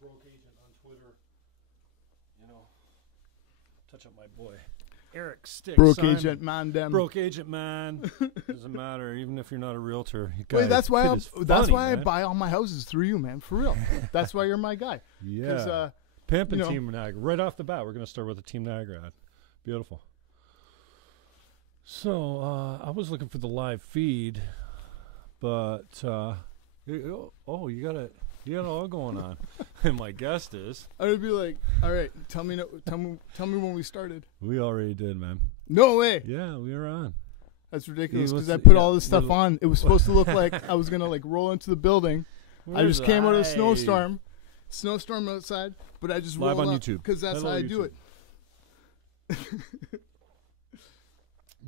Broke Agent on Twitter. You know, touch up my boy. Eric Sticks. Broke Agent Man, them. Broke Agent Man. Doesn't matter, even if you're not a realtor. Wait, that's why I buy all my houses through you, man. For real. That's why you're my guy. Yeah. Pimpin' Team Niagara. Right off the bat, we're going to start with a Team Niagara ad. Beautiful. So, I was looking for the live feed, but, you got it all going on. And my guest is. I would be like, all right, tell me when we started. We already did, man. No way. Yeah, we were on. That's ridiculous because I put all this stuff on. It was supposed to look like I was going to like roll into the building. I just came out of a snowstorm outside, but I just live rolled on up YouTube because that's how I do it.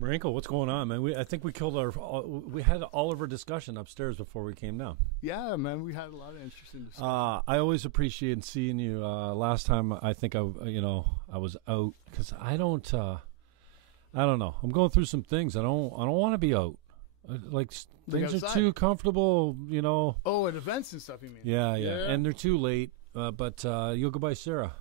Marinko, what's going on, man? I think we had all of our discussion upstairs before we came down. Yeah, man, we had a lot of interesting discussion. I always appreciate seeing you. Last time, I think I was out because I don't know. I'm going through some things. I don't want to be out. Things are too comfortable, you know. Oh, at events and stuff, you mean? Yeah. And they're too late. But you'll go by Sarah.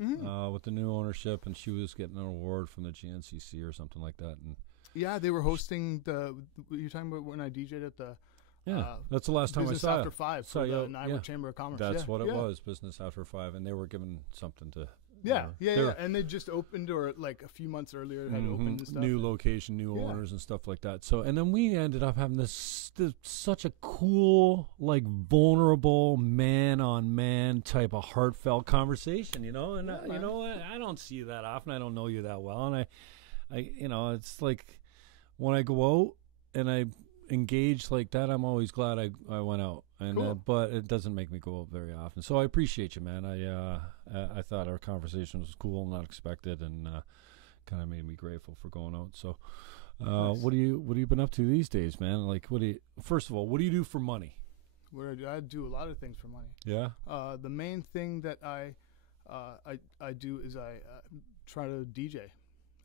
Mm-hmm. With the new ownership, and she was getting an award from the GNCC or something like that. And yeah, they were hosting you're talking about when I DJ'd at the. Yeah, that's the last time I saw it. Business After 5 for the Niagara Chamber of Commerce. That's what it was, Business After 5, and they were giving something to. Yeah, and they just opened, or like a few months earlier had opened and stuff. New location, new owners and stuff like that. So, and then we ended up having this such a cool, like vulnerable man-on-man type of heartfelt conversation, you know. And you know, I don't see you that often. I don't know you that well, and I you know, it's like when I go out and I engage like that, I'm always glad I went out. And cool. But it doesn't make me go out very often. So I appreciate you, man. I thought our conversation was cool and unexpected, and kind of made me grateful for going out. So, nice. What have you been up to these days, man? Like, first of all, what do you do for money? What do? I do a lot of things for money. Yeah. The main thing that I do is I try to DJ.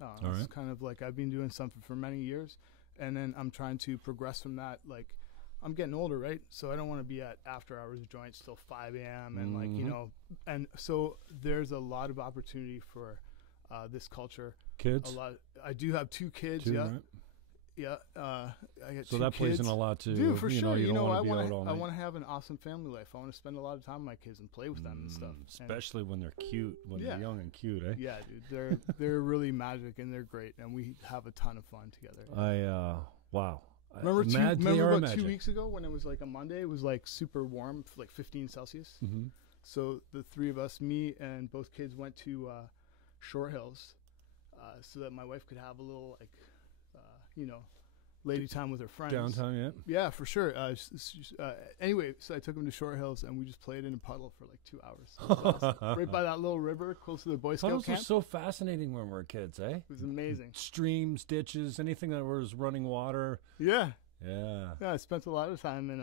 It's kind of like I've been doing something for many years, and then I'm trying to progress from that. Like, I'm getting older, right? So I don't want to be at after hours joints till 5 a.m. and like, you know, and so there's a lot of opportunity for this culture. Kids? I do have 2 kids. Right? Yeah. I get so 2 that kids. plays in a lot too. Dude, for sure. You know, I want to have an awesome family life. I want to spend a lot of time with my kids and play with them and stuff. Especially when they're cute, when they're young and cute, eh? Yeah, dude. They're really magic and they're great, and we have a ton of fun together. Wow. Remember about 2 weeks ago when it was like a Monday? It was like super warm, like 15 Celsius. Mm-hmm. So the 3 of us, me and both kids, went to Short Hills so that my wife could have a little, like, you know, lady time with her friends. Downtown, yeah? Yeah, for sure. Anyway, so I took them to Short Hills, and we just played in a puddle for like 2 hours. So awesome. Right by that little river close to the Boy Scout camp. Puddles were so fascinating when we were kids, eh? It was amazing. Streams, ditches, anything that was running water. Yeah. Yeah. Yeah, I spent a lot of time in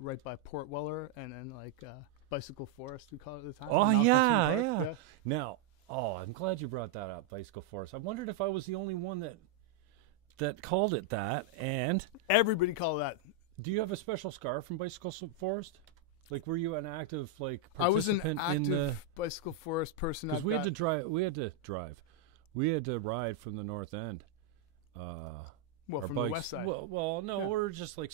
right by Port Weller, and then like Bicycle Forest, we call it at the time. Oh, yeah. Now, I'm glad you brought that up, Bicycle Forest. I wondered if I was the only one that called it that, and everybody called that. Do you have a special scar from Bicycle Forest? Like, were you an active participant? I was an active Bicycle Forest person. Because we had to drive. We had to ride from the north end. From the west side. Well, no, we're just like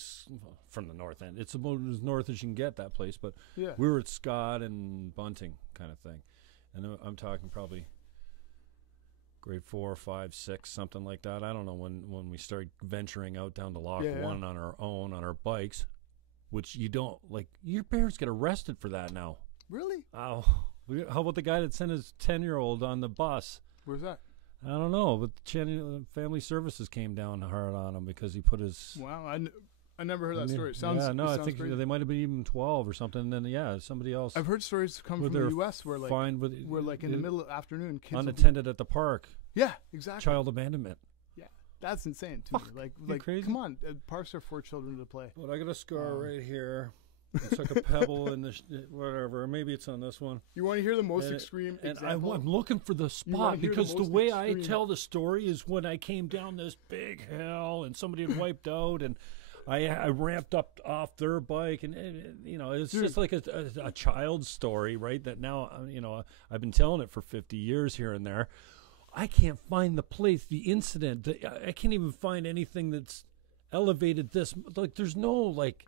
from the north end. It's about as north as you can get, that place. But we were at Scott and Bunting kind of thing, and I'm talking probably grade 4, 5, 6, something like that. I don't know when we started venturing out down to Loch 1 on our own on our bikes, which you don't like. Your parents get arrested for that now. Really? Oh, how about the guy that sent his 10-year-old on the bus? Where's that? I don't know, but Family Services came down hard on him because he put his. Wow, I never heard that story. It sounds. I think crazy. They might have been even 12 or something. And then somebody else. I've heard stories come from the U.S. where like in the middle of the afternoon, kids unattended at the park. Yeah, exactly. Child abandonment. Yeah, that's insane to me. Like crazy? Come on, parks are for children to play. Well, I got a scar right here. It's like a pebble in the whatever. Maybe it's on this one. You want to hear the most extreme example? I'm looking for the spot because the way I tell the story is when I came down this big hill and somebody had wiped out, and I ramped up off their bike, and you know, it's just like a child's story, right? That now, you know, I've been telling it for 50 years here and there. I can't find the place, the incident. I can't even find anything that's elevated this. Like, there's no like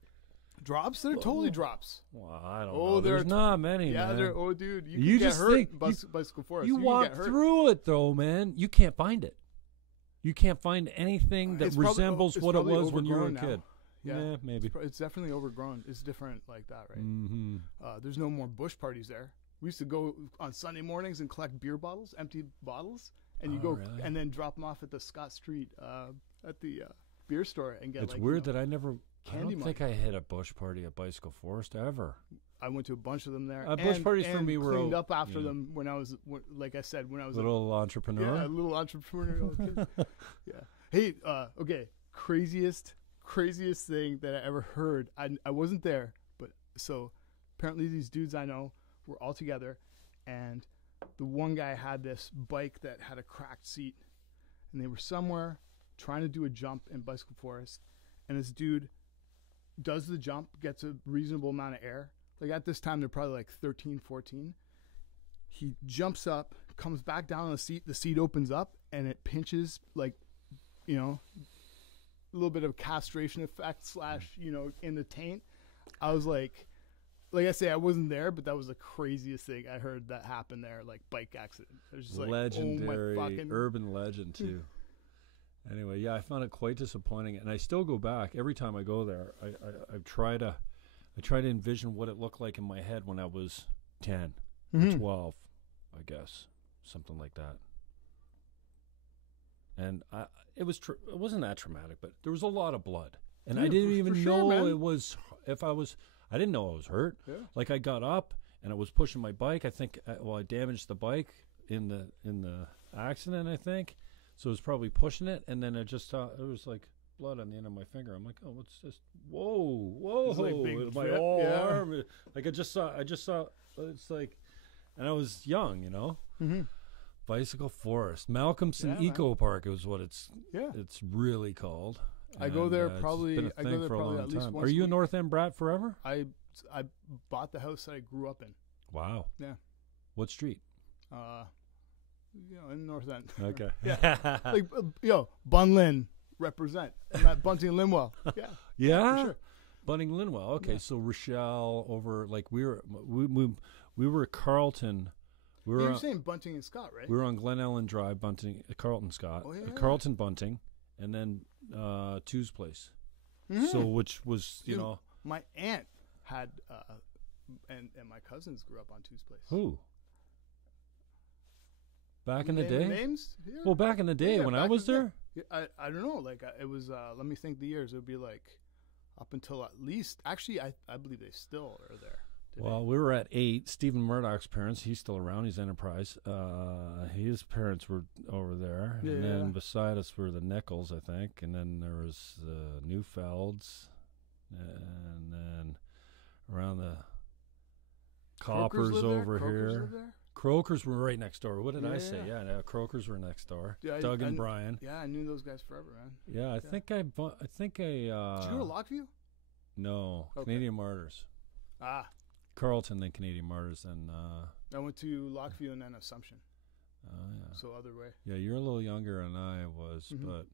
drops. They're totally drops. Well, I don't know. There's not many. Yeah, man. Dude, you can get hurt in bicycle forest. You walk through it though, man. You can't find it. You can't find anything that resembles what it was when you were a kid. Yeah, maybe. It's definitely overgrown. It's different like that, right? Mm-hmm. There's no more bush parties there. We used to go on Sunday mornings and collect beer bottles, empty bottles, and you go really? and then drop them off at the Scott Street at the beer store and get. It's weird that I don't think I hit a bush party at Bicycle Forest ever. I went to a bunch of them there. Bush parties for me were cleaned up after them when I was, like I said, when I was little entrepreneur. Yeah, a little entrepreneurial kid. Yeah. Hey, okay, craziest thing that I ever heard. I wasn't there, but so apparently these dudes I know were all together, and the one guy had this bike that had a cracked seat, and they were somewhere trying to do a jump in Bicycle Forest, and this dude does the jump, gets a reasonable amount of air. Like at this time, they're probably like 13, 14. He jumps up, comes back down on the seat opens up, and it pinches, like, you know, a little bit of castration effect / you know, in the taint. I was like I say, I wasn't there, but that was the craziest thing I heard that happened there, like bike accident. It was just legendary, like, oh my fucking urban legend too. Anyway, yeah, I found it quite disappointing, and I still go back every time I go there. I try to envision what it looked like in my head when I was 10, 12, I guess, something like that. And it wasn't that traumatic, but there was a lot of blood, and I didn't even know it was. I didn't know I was hurt. Yeah. Like I got up and I was pushing my bike. I think I damaged the bike in the accident. I think so. I was probably pushing it, and then I just saw it was like blood on the end of my finger. I'm like, oh, what's this? Whoa! It's like my whole arm. Like I just saw. It's like, and I was young, you know. Mm-hmm. Bicycle Forest, Malcolmson Eco Park is what it's really called. I go there probably. I go there probably at least once. Are you a North End brat forever? I bought the house that I grew up in. Wow. Yeah. What street? You know, in North End. Okay. Yeah. Like Bunlin represent. I'm at Bunting Linwell. Yeah. Yeah. For sure. Bunting Linwell. Okay, yeah. So Rochelle over like we were at Carlton. You're saying Bunting and Scott, right? We were on Glen Ellen Drive, Bunting, Carlton, Scott, Carlton, Bunting, and then Two's place. Mm-hmm. So which was you know my aunt had and my cousins grew up on Two's place. Who? Back in the day? Names? Yeah. Well, back in the day when I was there? Yeah, I don't know. Like it was. Let me think. The years. It would be like up until at least. Actually, I believe they still are there. Well, we were at 8. Stephen Murdoch's parents, he's still around. He's Enterprise. His parents were over there. And then beside us were the Nichols, I think. And then there was the Neufelds. And then around the Coppers over here. Croakers were right next door. What did I say? Yeah, Croakers were next door. Yeah, Doug and Brian. Yeah, I knew those guys forever, man. Yeah, I think I. Did you go to Lockview? No, okay. Canadian Martyrs. Ah. Carlton, then Canadian Martyrs, and I went to Lockview and then Assumption. Oh yeah. So other way. Yeah, you're a little younger than I was, but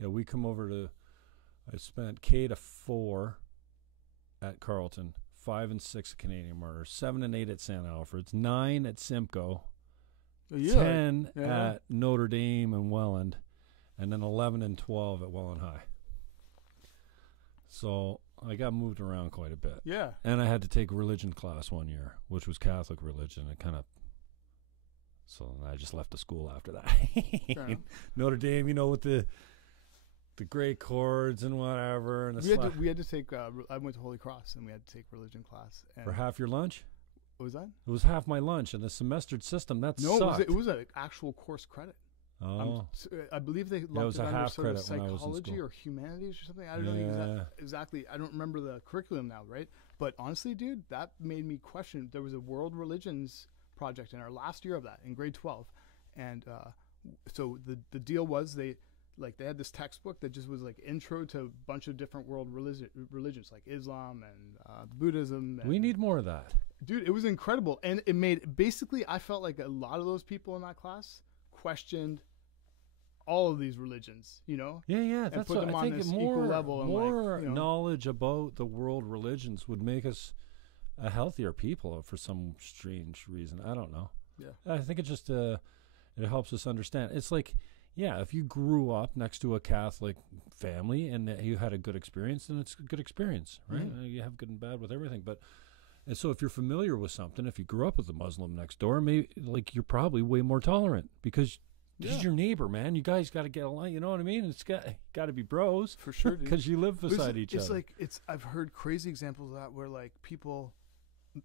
yeah, we come over to. I spent K to 4 at Carlton, 5 and 6 at Canadian Martyrs, 7 and 8 at St. Alfred's, 9 at Simcoe, 10 at Notre Dame and Welland, and then 11 and 12 at Welland High. So I got moved around quite a bit. Yeah. And I had to take religion class one year, which was Catholic religion. So I just left the school after that. Notre Dame, you know, with the gray chords and whatever. And we had to take, I went to Holy Cross and we had to take religion class. And for half your lunch? What was that? It was half my lunch. And the semestered system, sucked. It was an actual course credit. Oh. I believe they lumped it under sort of psychology or humanities or something. I don't know exactly. I don't remember the curriculum now, right? But honestly, dude, that made me question. There was a world religions project in our last year of that in grade 12. And so the deal was like they had this textbook that just was like intro to a bunch of different world religions like Islam and Buddhism. And, we need more of that. Dude, it was incredible. And it made, basically, I felt like a lot of those people in that class questioned all of these religions, you know? Yeah, and that's put what them I on think. this More, equal level more and, like, you know, knowledge about the world religions would make us a healthier people for some strange reason. I don't know. Yeah. I think it just it helps us understand. It's like, yeah, if you grew up next to a Catholic family and you had a good experience, then it's a good experience, right? Mm-hmm. You have good and bad with everything, but. And so if you're familiar with something, if you grew up with a Muslim next door, maybe like you're probably way more tolerant because this is your neighbor, man. You guys got to get along. You know what I mean? It's got to be bros for sure, because you live beside each it's other. Like I've heard crazy examples of that where like people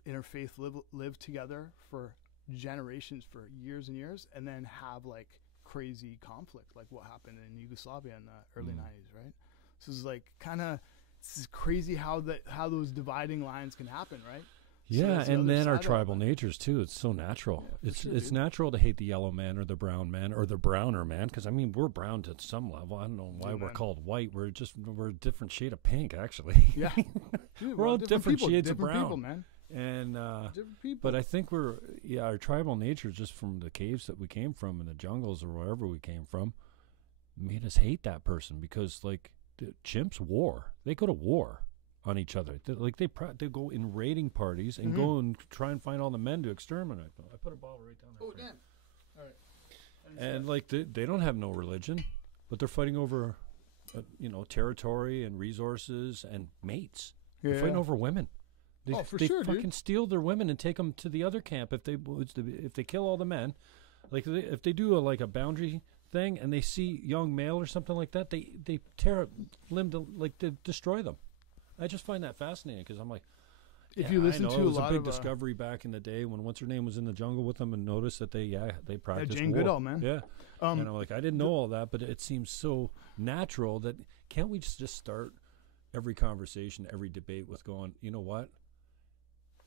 interfaith live together for generations, for years and years, and then have like crazy conflict, like what happened in Yugoslavia in the early 90s, right? So it's like kind of. It's crazy how those dividing lines can happen, right? Yeah, so and then our tribal natures too. It's so natural. Yeah, it's natural to hate the yellow man or the brown man or the browner man, because I mean we're brown to some level. I don't know why we're called white. We're a different shade of pink, actually. Yeah, dude, we're all different shades of brown. People, man. And different people. But I think our tribal nature, just from the caves that we came from and the jungles or wherever we came from, made us hate that person because like. The chimps war. They go to war on each other. They go in raiding parties and go and try and find all the men to exterminate them. I put a bottle right down there. Oh, damn. All right. And like they don't have no religion, but they're fighting over, territory and resources and mates. Yeah. They're fighting over women. They sure, fucking dude. steal their women and take them to the other camp if they kill all the men. Like if they do a boundary thing and they see young male or something like that, they tear a limb to destroy them. I just find that fascinating because I'm like, if you listen to it was a lot big of discovery back in the day when what's her name was in the jungle with them and noticed that they practiced Jane war. Goodall, man. Yeah, and I'm like, I didn't know all that, but it seems so natural that can't we just start every conversation, every debate with going, you know what?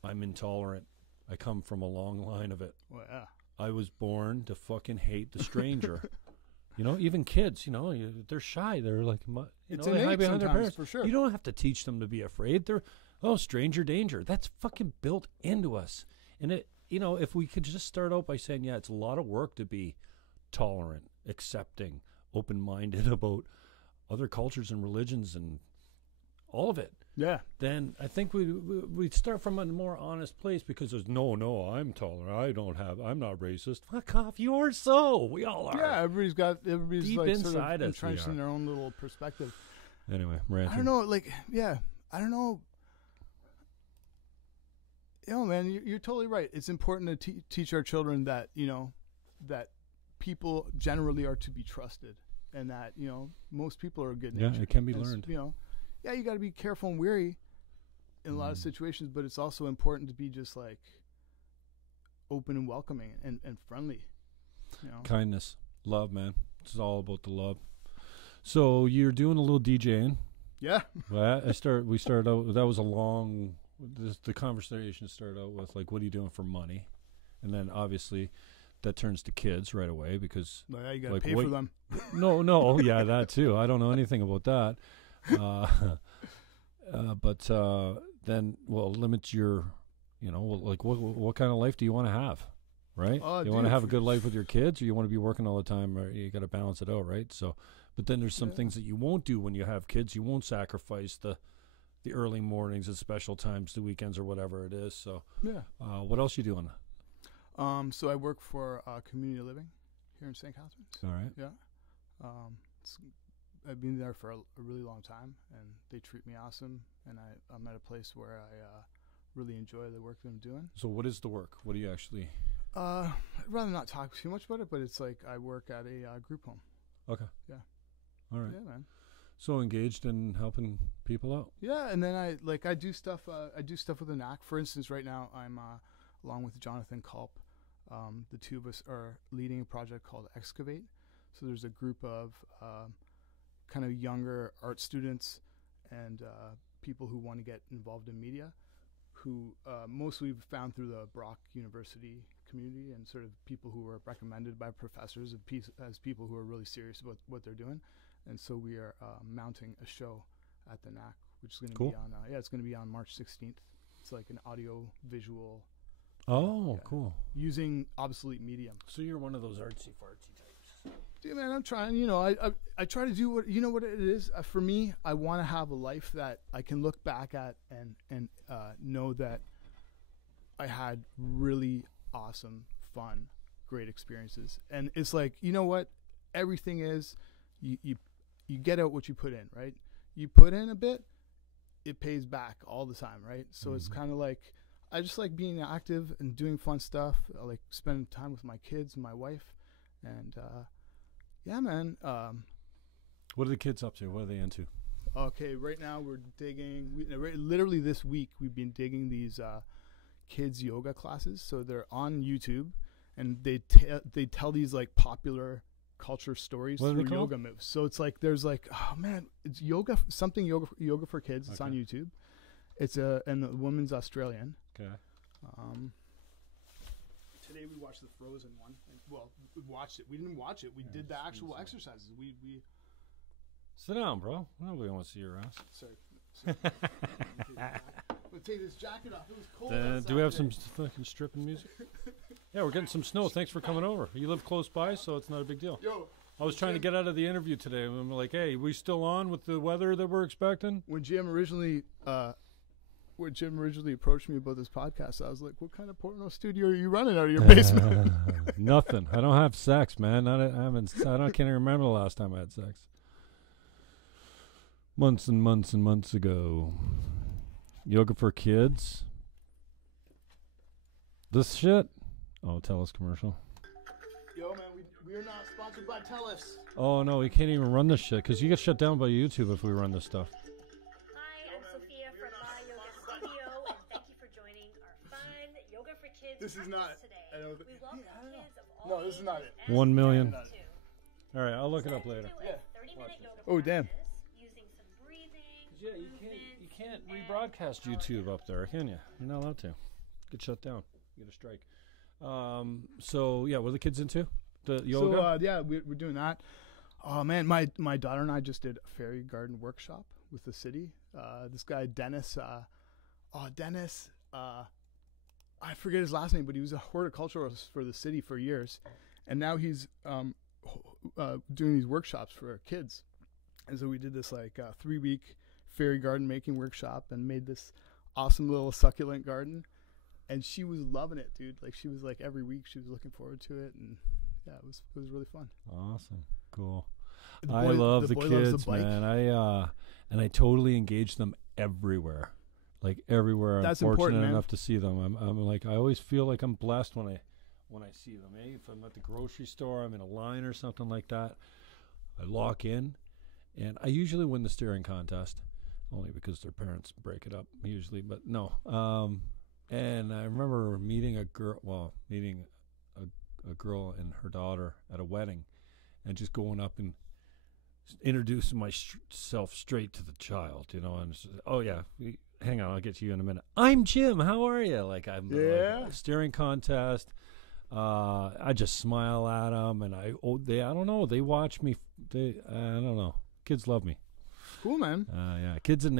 I'm intolerant. I come from a long line of it. Well, yeah. I was born to fucking hate the stranger. Even kids, they're shy. They're like, they hide behind their parents. For sure. You don't have to teach them to be afraid. They're, stranger danger. That's fucking built into us. And if we could just start out by saying, yeah, it's a lot of work to be tolerant, accepting, open-minded about other cultures and religions and all of it. Yeah. Then I think we'd start from a more honest place because there's no, I'm tolerant. I'm not racist. Fuck off. You are so. We all are. Yeah, everybody's deep like inside sort of us. entrenched in their own little perspective. Anyway, ranting. I don't know. I don't know. Man, you're totally right. It's important to teach our children that, that people generally are to be trusted and that, most people are good natured. Yeah, it can be learned. Yeah, you got to be careful and wary in a lot of situations, but it's also important to be just like open and welcoming and friendly. Kindness, love, man. It's all about the love. So you're doing a little DJing. Yeah. Well, we started out. That was a long. The conversation started out with like, what are you doing for money, and then obviously that turns to kids right away because you got to pay for them. No, yeah, that too. I don't know anything about that. But then, it limits your, like what kind of life do you want to have, right? You want to have a good life with your kids, or you want to be working all the time, or you got to balance it out, right? So, but then there's some things that you won't do when you have kids. You won't sacrifice the early mornings, the special times, the weekends, or whatever it is. So, what else you doing? So I work for community living here in St. Catharines. All right. Yeah. I've been there for a really long time, and they treat me awesome. And I'm at a place where I really enjoy the work that I'm doing. So what is the work? What do you actually? I'd rather not talk too much about it, but it's like I work at a group home. Okay. Yeah. All right. Yeah, man. So engaged in helping people out. Yeah, and then I do stuff. I do stuff with a knack. For instance, right now I'm along with Jonathan Culp. The two of us are leading a project called Excavate. So there's a group of kind of younger art students and people who want to get involved in media, who mostly found through the Brock University community and sort of people who were recommended by professors as people who are really serious about what they're doing. And so we are mounting a show at the NAC, which is going to be on, it's going to be on March 16th. It's like an audio visual. Cool. Using obsolete medium. So you're one of those artsy fartsy types. Dude, man, I'm trying, I try to do what it is. For me, I want to have a life that I can look back at and know that I had really awesome, fun, great experiences. And it's like, you know what? Everything is, you get out what you put in, right? You put in a bit, it pays back all the time, right? So it's kind of like, I just like being active and doing fun stuff. I like spending time with my kids and my wife. And, yeah, man. What are the kids up to? What are they into? Okay, right now we're digging. Literally this week, we've been digging these kids yoga classes. So they're on YouTube, and they tell these like popular culture stories through yoga moves. So it's like there's like, oh man, it's yoga for kids. It's on YouTube. It's and the woman's Australian. Okay. Today we watched the Frozen one. Well, we watched it. We didn't watch it. We did the actual exercises. We sit down, bro. Nobody wants to see your ass. Sorry. We'll take this jacket off. It was cold. Do we have some fucking stripping music? Yeah, we're getting some snow. Thanks for coming over. You live close by, so it's not a big deal. Yo, I was trying to get out of the interview today. I'm like, hey, we still on with the weather that we're expecting? When Jim originally approached me about this podcast, I was like, what kind of porno studio are you running out of your basement? Nothing. I don't have sex, man. I can't even remember the last time I had sex. Months and months and months ago. Yoga for kids. This shit? Oh, TELUS commercial. Yo, man, we are not sponsored by TELUS. Oh, no, we can't even run this shit because you get shut down by YouTube if we run this stuff. Hi, I'm Sophia from My Yoga Studio, and thank you for joining our fun Yoga for Kids This is not today. I know We welcome kids of all No, this is not it. 1 million. All right, I'll look it up later. Yeah. 30-minute yoga Oh, damn. practice using some breathing. Yeah, you can't rebroadcast YouTube up there, can you? You're not allowed to. Get shut down. You get a strike. So yeah, what are the kids into? The yoga? So yeah, we're doing that. Oh man, my daughter and I just did a fairy garden workshop with the city. This guy Dennis. I forget his last name, but he was a horticulturalist for the city for years, and now he's doing these workshops for kids. And so we did this like 3-week fairy garden making workshop and made this awesome little succulent garden. And she was loving it, dude. Like she was like every week she was looking forward to it, and yeah, it was really fun. Awesome, cool. I love the kids, man. I totally engage them everywhere, like everywhere. That's I'm fortunate important, enough to see them. I'm like, I always feel like I'm blessed when I see them. If I'm at the grocery store, I'm in a line or something like that, I lock in, and I usually win the staring contest, only because their parents break it up usually. But no. And I remember meeting a girl and her daughter at a wedding, and just going up and introducing myself straight to the child, and just, oh yeah, hang on, I'll get to you in a minute. I'm Jim. How are you? Like I'm like, staring contest. I just smile at them, and I don't know. They watch me. I don't know. Kids love me. Cool, man. Yeah, kids and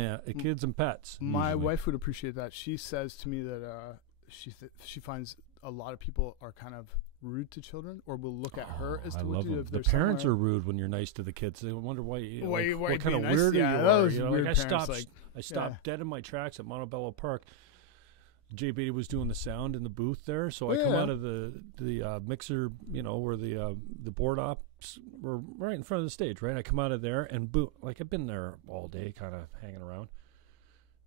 pets. My usually. wife would appreciate that. She says to me that she finds a lot of people are kind of rude to children, or will look at her as to what to do. If the parents are rude when you're nice to the kids. They wonder why. What kind of nice? weirdo you are. You know, like I stopped dead in my tracks at Montebello Park. Jay Beatty was doing the sound in the booth there, so I come out of the mixer, where the board ops were right in front of the stage, right? I come out of there and boom, like I've been there all day, kind of hanging around,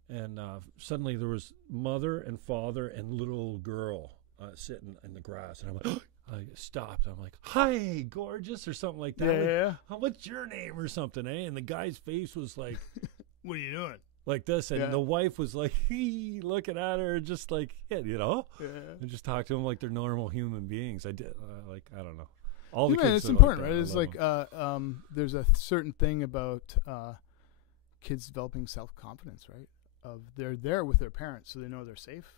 and suddenly there was mother and father and little girl sitting in the grass, and I'm like, I stopped. I'm like, "Hi, gorgeous," or something like that. Yeah. Like, what's your name or something, eh? And the guy's face was like, "What are you doing?" Like this, and the wife was like, looking at her, just like, and just talk to them like they're normal human beings. I did, I don't know. All the kids, it's important, right? It's like, there's a certain thing about kids developing self-confidence, right? they're there with their parents, so they know they're safe,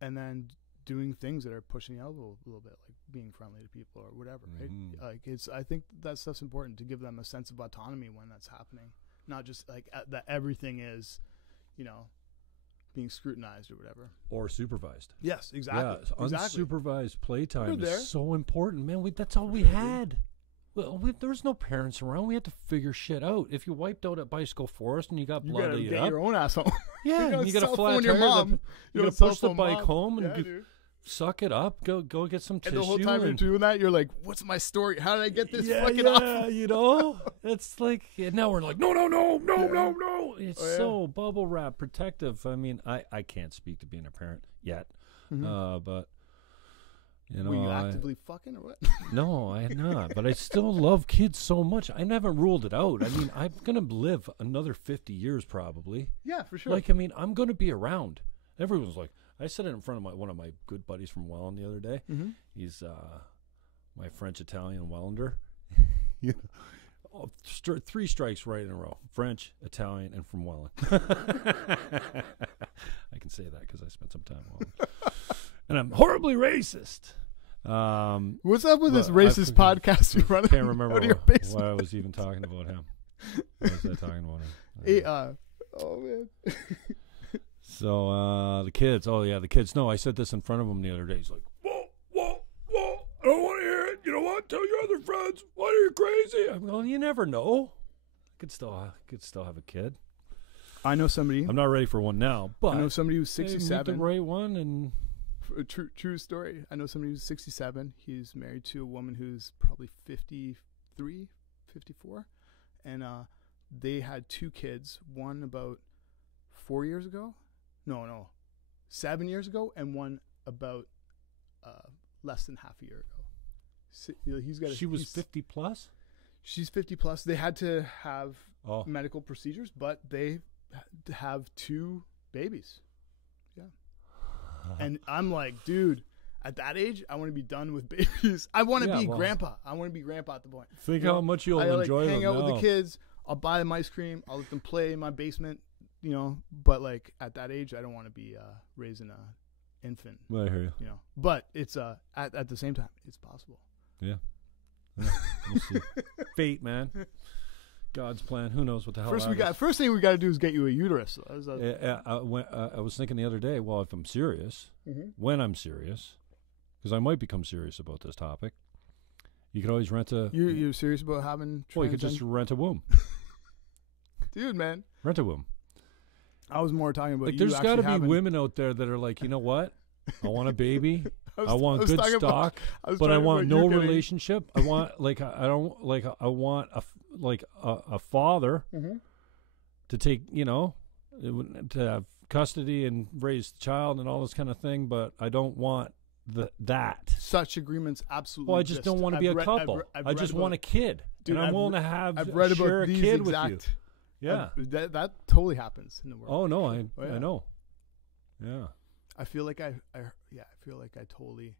and then doing things that are pushing the envelope a little bit, like being friendly to people or whatever, right? Like I think that stuff's important to give them a sense of autonomy when that's happening, not just like that everything is, being scrutinized or whatever. Or supervised. Yes, exactly. Yeah, exactly. unsupervised playtime is so important, man. That's all we had. Well, there was no parents around. We had to figure shit out. If you wiped out at Bicycle Forest and you got blood to get your own ass home. Yeah, you got a flat your tire. mom. You got to push the bike home and dude. Suck it up. Go get some tissue. And the whole time you're doing that, you're like, "What's my story? How did I get this fucking off?" It's like now we're like, no. It's so bubble wrap protective. I mean, I can't speak to being a parent yet, but were you actively fucking or what? No, I am not. But I still love kids so much. I never ruled it out. I mean, I'm gonna live another 50 years probably. Yeah, for sure. Like, I mean, I'm gonna be around. Everyone's like. I said it in front of one of my good buddies from Welland the other day. He's my French-Italian Wellander. 3 strikes right in a row. French, Italian, and from Welland. I can say that because I spent some time in Welland. And I'm horribly racist. What's up with this racist podcast you're running? I can't remember why I was even talking about him. Why was I talking about him? Oh, man. So the kids, the kids. No, I said this in front of him the other day. He's like, whoa, I don't want to hear it. You know what? Tell your other friends. Why are you crazy? I'm going, you never know. I could still have a kid. I know somebody. I'm not ready for one now, but I know somebody who's 67. The right one, and a true story. I know somebody who's 67. He's married to a woman who's probably 53, 54, and they had 2 kids. One about 4 years ago. No, 7 years ago, and one about less than half a year ago. She was 50 plus? She's 50 plus. They had to have medical procedures, but they have 2 babies. Yeah. And I'm like, dude, at that age, I want to be done with babies. I want to be grandpa. I want to be grandpa at the point. Think how much you'll enjoy them. Hang out with the kids. I'll buy them ice cream. I'll let them play in my basement. But like at that age, I don't want to be raising a infant. I hear you. But it's at the same time, it's possible. Yeah. We'll see. Fate, man. God's plan. Who knows what the hell? First thing we got to do is get you a uterus. I was thinking the other day. Well, if I'm serious, when I'm serious, because I might become serious about this topic, you could always rent a. You're serious about having? Well, you could just rent a womb. Dude, man. Rent a womb. I was more talking about like, there's got to be women out there that are like, you know what? I want a baby. I want good stock, but I want no relationship. I want I want a father to take, to have custody and raise the child and all this kind of thing. But I don't want that. Such agreements absolutely. Well, I just don't want to be a couple. I just want a kid, dude, and I'm willing to have share a kid with you. Yeah, that totally happens in the world. Oh no, I know. Yeah, I feel like I feel like I totally.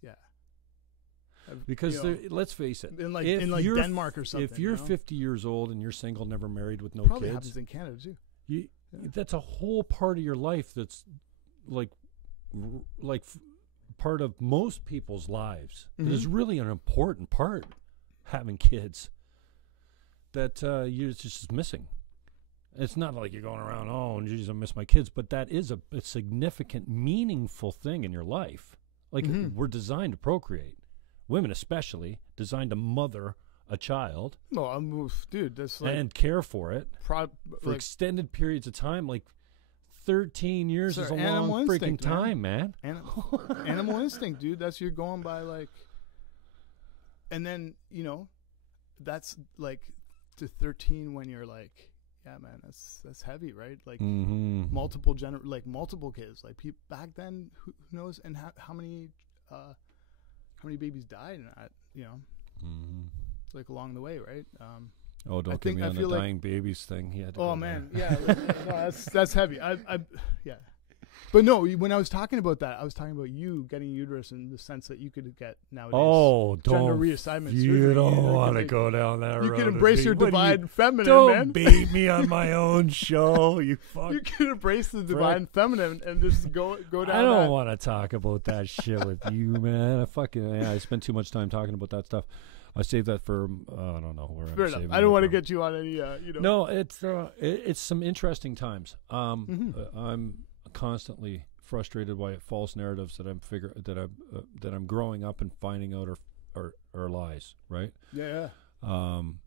Yeah. Because let's face it, in Denmark or something. If you're 50 years old and you're single, never married, with no probably kids, happens in Canada too. That's a whole part of your life that's like part of most people's lives. It is really an important part, having kids. That you're just missing. It's not like you're going around, oh, geez, I miss my kids, but that is a significant, meaningful thing in your life. Like, we're designed to procreate. Women especially, designed to mother a child. No, dude, that's like... And care for it for extended periods of time. Like, 13 years is a long freaking time, man. Animal instinct, dude. That's you're going by, like... And then, that's, like... to 13 when you're like, yeah, man, that's heavy, right? Like multiple kids. Like back then, who knows? And how many babies died in that? It's like along the way, right? Don't get me on the dying babies thing. Man, yeah, no, that's heavy. But no, when I was talking about that, I was talking about you getting uterus in the sense that you could get nowadays gender reassessment surgery. You don't want to go down that road. You can embrace your divine feminine, don't man. bait me on my own show, you fuck. You can embrace the divine feminine and just go down. I don't want to talk about that shit with you, man. I spend too much time talking about that stuff. I save that for I don't know where Fair I'm saving. I don't want to get you on any No, it's some interesting times. I'm constantly frustrated by false narratives that I'm growing up and finding out are lies, right? Yeah. I'm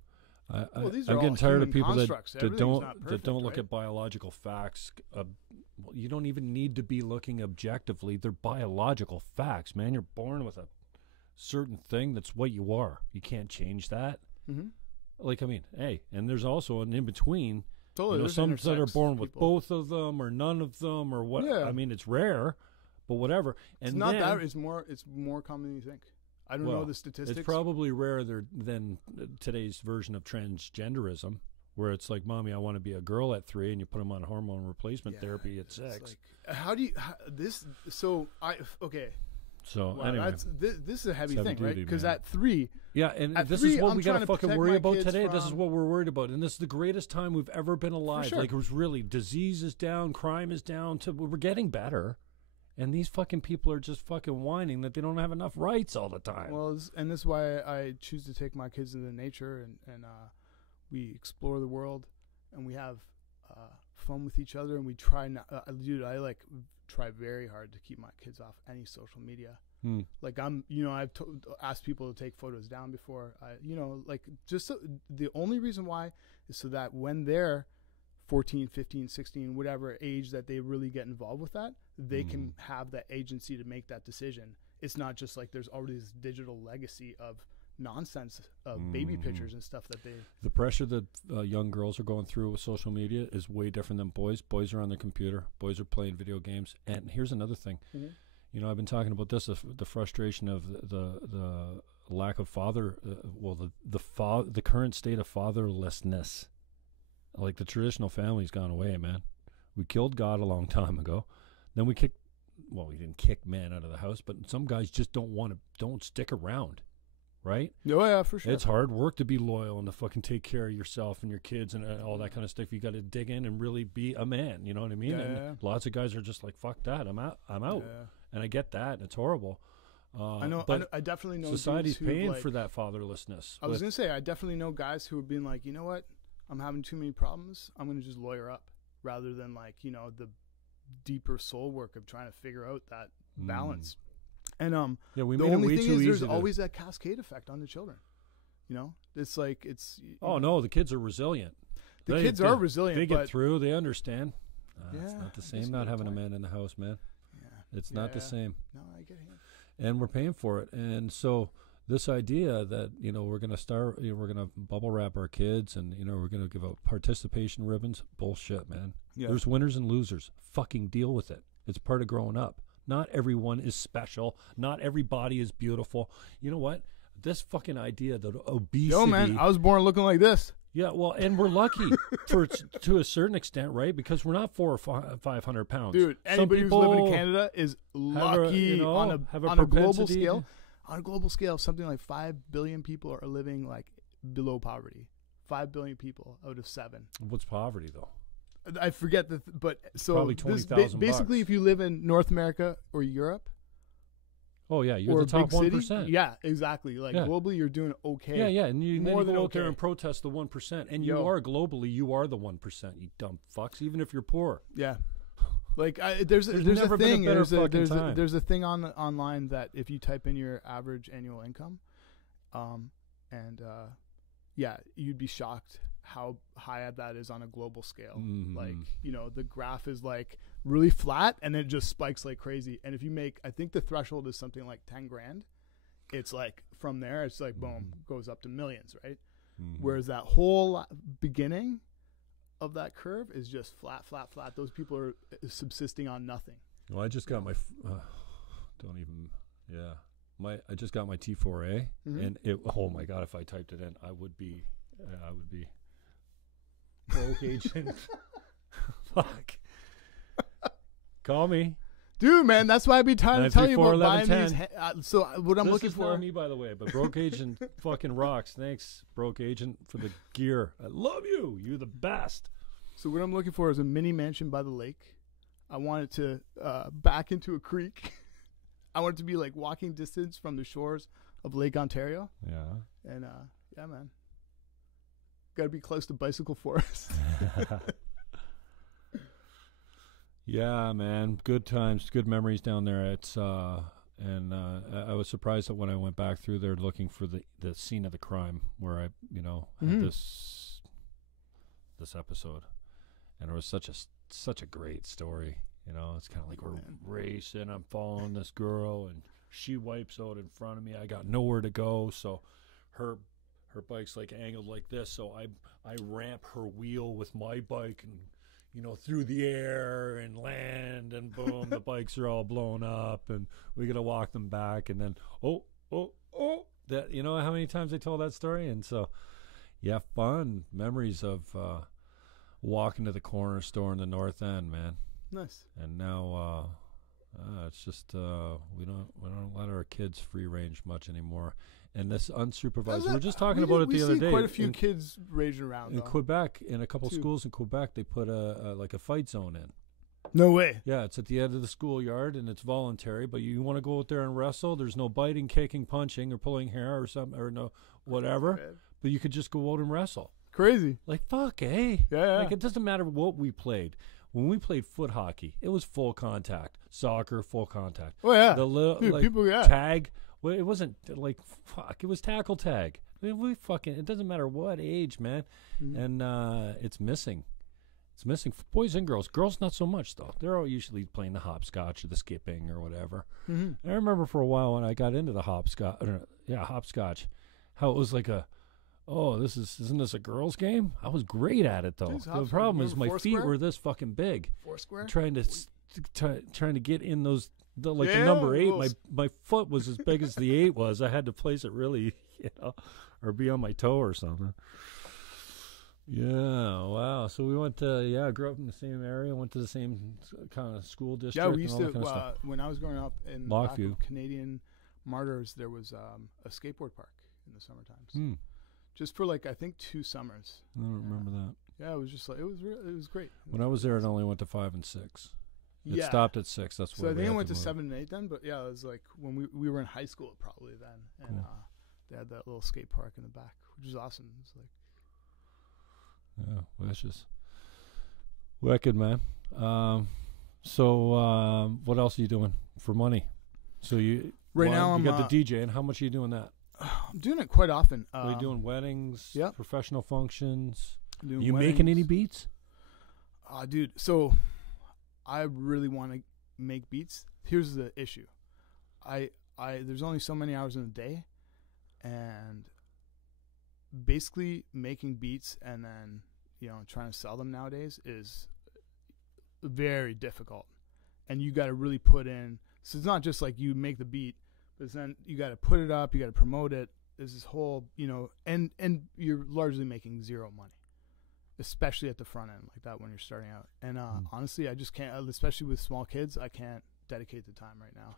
getting tired of people that don't look right? at biological facts. You don't even need to be looking objectively. They're biological facts, man. You're born with a certain thing. That's what you are. You can't change that. Like, I mean, hey, and there's also an in-between. Totally. Some that are born with both of them or none of them or what. Yeah. I mean, it's rare, but whatever. And it's not that. It's more common than you think. I don't know the statistics. It's probably rarer than today's version of transgenderism, where it's like, Mommy, I want to be a girl at 3, and you put them on hormone replacement therapy at 6. Like, okay. So anyway, this is a heavy thing, right? Because at 3, and this is what we got to fucking worry about today. This is what we're worried about, and this is the greatest time we've ever been alive. Sure. Like, it was really, disease is down, crime is down. We're getting better, and these fucking people are just fucking whining that they don't have enough rights all the time. Well, and this is why I choose to take my kids into nature, and we explore the world, and we have fun with each other, and we try not. I try very hard to keep my kids off any social media. Like, I've asked people to take photos down before. The only reason why is so that when they're 14, 15, 16, whatever age that they really get involved with that, they can have that agency to make that decision. It's not just like there's already this digital legacy of nonsense of baby pictures and stuff that the pressure that young girls are going through with social media is way different than boys. Boys are on their computer, boys are playing video games. And here's another thing, I've been talking about this, the frustration of the lack of the current state of fatherlessness. Like, the traditional family's gone away, man. We killed God a long time ago. Then we didn't kick man out of the house, but some guys just don't stick around. Right? Oh, yeah, for sure. It's hard work to be loyal and to fucking take care of yourself and your kids and all that kind of stuff. You got to dig in and really be a man. You know what I mean? And lots of guys are just like, fuck that. I'm out. Yeah. And I get that. And it's horrible. I know. But I definitely know society's paying for that fatherlessness. I was going to say, I definitely know guys who have been like, you know what? I'm having too many problems. I'm going to just lawyer up rather than the deeper soul work of trying to figure out that balance. And we the made only it way thing too is easy there's always that cascade effect on the children. It's like no, the kids are resilient. The kids are resilient. They get through. They understand. Yeah, it's not the same not having a man in the house, man. Yeah, it's not the same. No, I get it. And we're paying for it. And so this idea that we're going to start, we're going to bubble wrap our kids, and we're going to give out participation ribbons. Bullshit, man. Yeah. There's winners and losers. Fucking deal with it. It's part of growing up. Not everyone is special. Not every body is beautiful. You know what? This fucking idea that obesity... Yo, man, I was born looking like this. Yeah, well, and we're lucky to a certain extent, right? Because we're not 400 or 500 pounds. Dude, anybody who's living in Canada is lucky on a global scale. On a global scale, something like 5 billion people are living like below poverty. 5 billion people out of 7. What's poverty, though? I forget but so probably 20,000 basically, if you live in North America or Europe, you're the top 1%. Yeah, exactly. Like globally, you're doing okay. Yeah, and you go out there and protest the 1%, and you are globally, you are the 1%. You dumb fucks. Even if you're poor. Yeah. Like there's a thing. There's a thing online that if you type in your average annual income, you'd be shocked how high that is on a global scale. Like, the graph is like really flat and it just spikes like crazy. And if you make, I think the threshold is something like 10 grand. It's like from there, it's like boom, goes up to millions, right? Whereas that whole beginning of that curve is just flat. Those people are subsisting on nothing. Well, I just got my, I just got my T4A, and oh my God, if I typed it in, I would be broke agent. Fuck. Call me. Dude, man, that's why I be trying to tell you about buying 1110. these. So what I'm looking This is for. not me, by the way, but Broke Agent fucking rocks. Thanks, Broke Agent, for the gear. I love you. You're the best. So what I'm looking for is a mini mansion by the lake. I want it to back into a creek. I want it to be like walking distance from the shores of Lake Ontario. Yeah. And yeah, man. Got to be close to bicycle forest. Yeah, man. Good times, good memories down there. It's and I was surprised that when I went back through there looking for the scene of the crime where I, had this episode, and it was such a great story. It's kind of like we're racing. I'm following this girl, and she wipes out in front of me. I got nowhere to go, so her bike's like angled like this, so I ramp her wheel with my bike and through the air and land, and boom, the bikes are all blown up, and we gotta walk them back, and then that how many times I told that story. And so yeah, fun memories of walking to the corner store in the North End, man. Nice. And now it's just we don't let our kids free range much anymore. And this unsupervised, we were just talking about it the other day. Quite a few kids raging around in Quebec. In a couple schools in Quebec, they put a fight zone in. No way. Yeah, it's at the end of the schoolyard, and it's voluntary. But you want to go out there and wrestle. There's no biting, kicking, punching, or pulling hair or something, or no whatever. But you could just go out and wrestle. Crazy. Like fuck, eh? Yeah. Like it doesn't matter what we played. When we played foot hockey, it was full contact. Soccer, full contact. Oh yeah. Dude, people, tag. Well, it wasn't like fuck. It was tackle tag. We fucking. It doesn't matter what age, man. And it's missing. It's missing for boys and girls. Girls not so much though. They're all usually playing the hopscotch or the skipping or whatever. And I remember for a while when I got into the hopscotch, how it was like isn't this a girls' game? I was great at it though. The problem is my feet were this fucking big. Foursquare. Trying to get in those. The number 8, my foot was as big as the 8 was. I had to place it really, or be on my toe or something. Yeah, wow. So we went to, grew up in the same area, went to the same kind of school district. Yeah, we used to, when I was growing up in Lockview. Canadian Martyrs, there was a skateboard park in the summer times. Just for I think 2 summers. I don't remember that. Yeah, it was just it was great. When I was there, it only went to 5 and 6. It stopped at 6. That's so I think it went to 7 and 8 then. But yeah, it was like when we were in high school probably then, and they had that little skate park in the back, which is awesome. It's vicious, wicked, man. So what else are you doing for money? So you now you got the DJ, and how much are you doing that? I'm doing it quite often. Are you doing weddings? Yeah. Professional functions. Doing you weddings. making any beats? Dude, so I really want to make beats. Here's the issue. I there's only so many hours in a day, and basically making beats and then, trying to sell them nowadays is very difficult. And you got to really put in. So it's not just like you make the beat, but then you got to put it up, you got to promote it. There's this whole, and you're largely making zero money, especially at the front end like that when you're starting out. And honestly, I just can't, especially with small kids, I can't dedicate the time right now.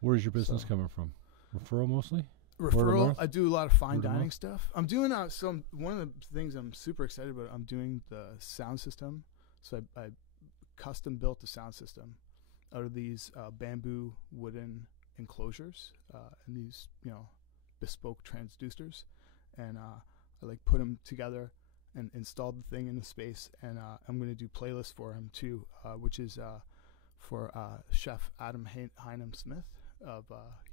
Where's your business coming from? Referral mostly? Referral. I do a lot of fine dining stuff. I'm doing one of the things I'm super excited about, I'm doing the sound system. So I custom built the sound system out of these bamboo wooden enclosures and these, bespoke transducers. And I put them together and installed the thing in the space, and I'm going to do playlists for him too, which is for Chef Adam Heinem Smith.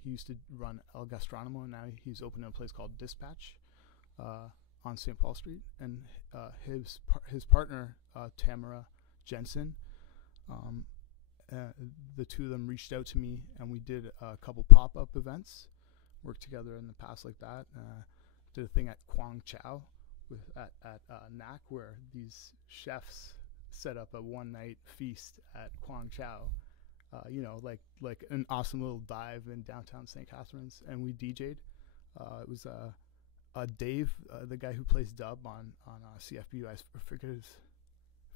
He used to run El Gastronomo, and now he's opened a place called Dispatch on St. Paul Street. And his partner Tamara Jensen, the two of them reached out to me, and we did a couple pop-up events, worked together in the past like that. Did a thing at Kwang Chao at NAC, where these chefs set up a one-night feast at Kwang Chao, like an awesome little dive in downtown St. Catharines, and we DJ'd. It was Dave, the guy who plays dub on CFBU. I forget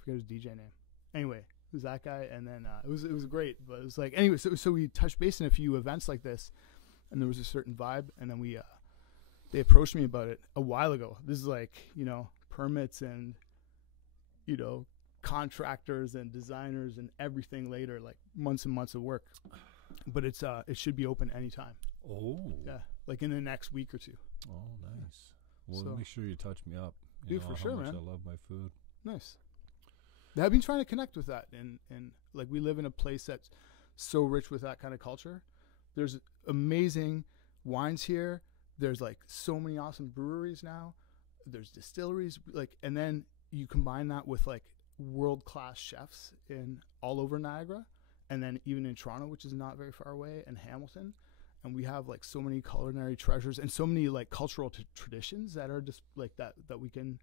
his DJ name. Anyway, It was that guy, and then it was great. But it was like, anyway, so we touched base in a few events like this, and there was a certain vibe, and then they approached me about it a while ago. This is like, permits and, contractors and designers and everything later, like months and months of work. But it should be open anytime. Oh. Yeah, like in the next week or two. Oh, nice. Well, So- make sure you touch me up. Dude, for sure, how much man. I love my food. Nice. I've been trying to connect with that, and like we live in a place that's so rich with that kind of culture. There's amazing wines here. There's like so many awesome breweries now. There's distilleries, like, and then you combine that with like world-class chefs in all over Niagara, and then even in Toronto, which is not very far away, and Hamilton. And we have like so many culinary treasures and so many like cultural traditions that are just like that we can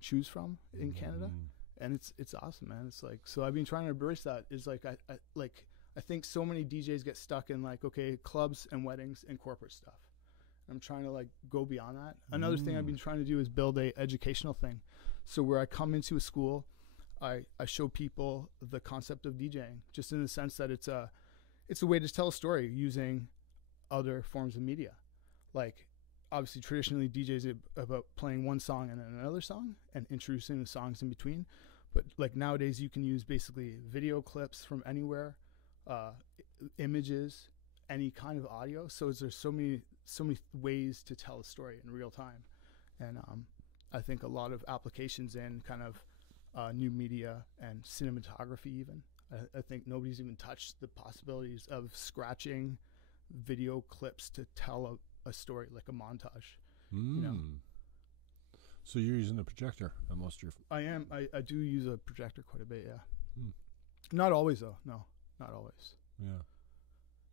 choose from in Canada. And it's awesome, man. It's like, so I've been trying to embrace that. Is like, I think so many DJs get stuck in like, okay, clubs and weddings and corporate stuff. I'm trying to like go beyond that. Another thing I've been trying to do is build a educational thing. So where I come into a school, I show people the concept of DJing, just in the sense that it's a way to tell a story using other forms of media. Like, obviously traditionally DJs are about playing one song and then another song and introducing the songs in between. But like nowadays you can use basically video clips from anywhere, images, any kind of audio. So there's so many ways to tell a story in real time. And I think a lot of applications in kind of new media and cinematography even. I think nobody's even touched the possibilities of scratching video clips to tell a story, like a montage. So you're using a projector on most of your... I am. I do use a projector quite a bit, yeah. Not always, though. No, not always.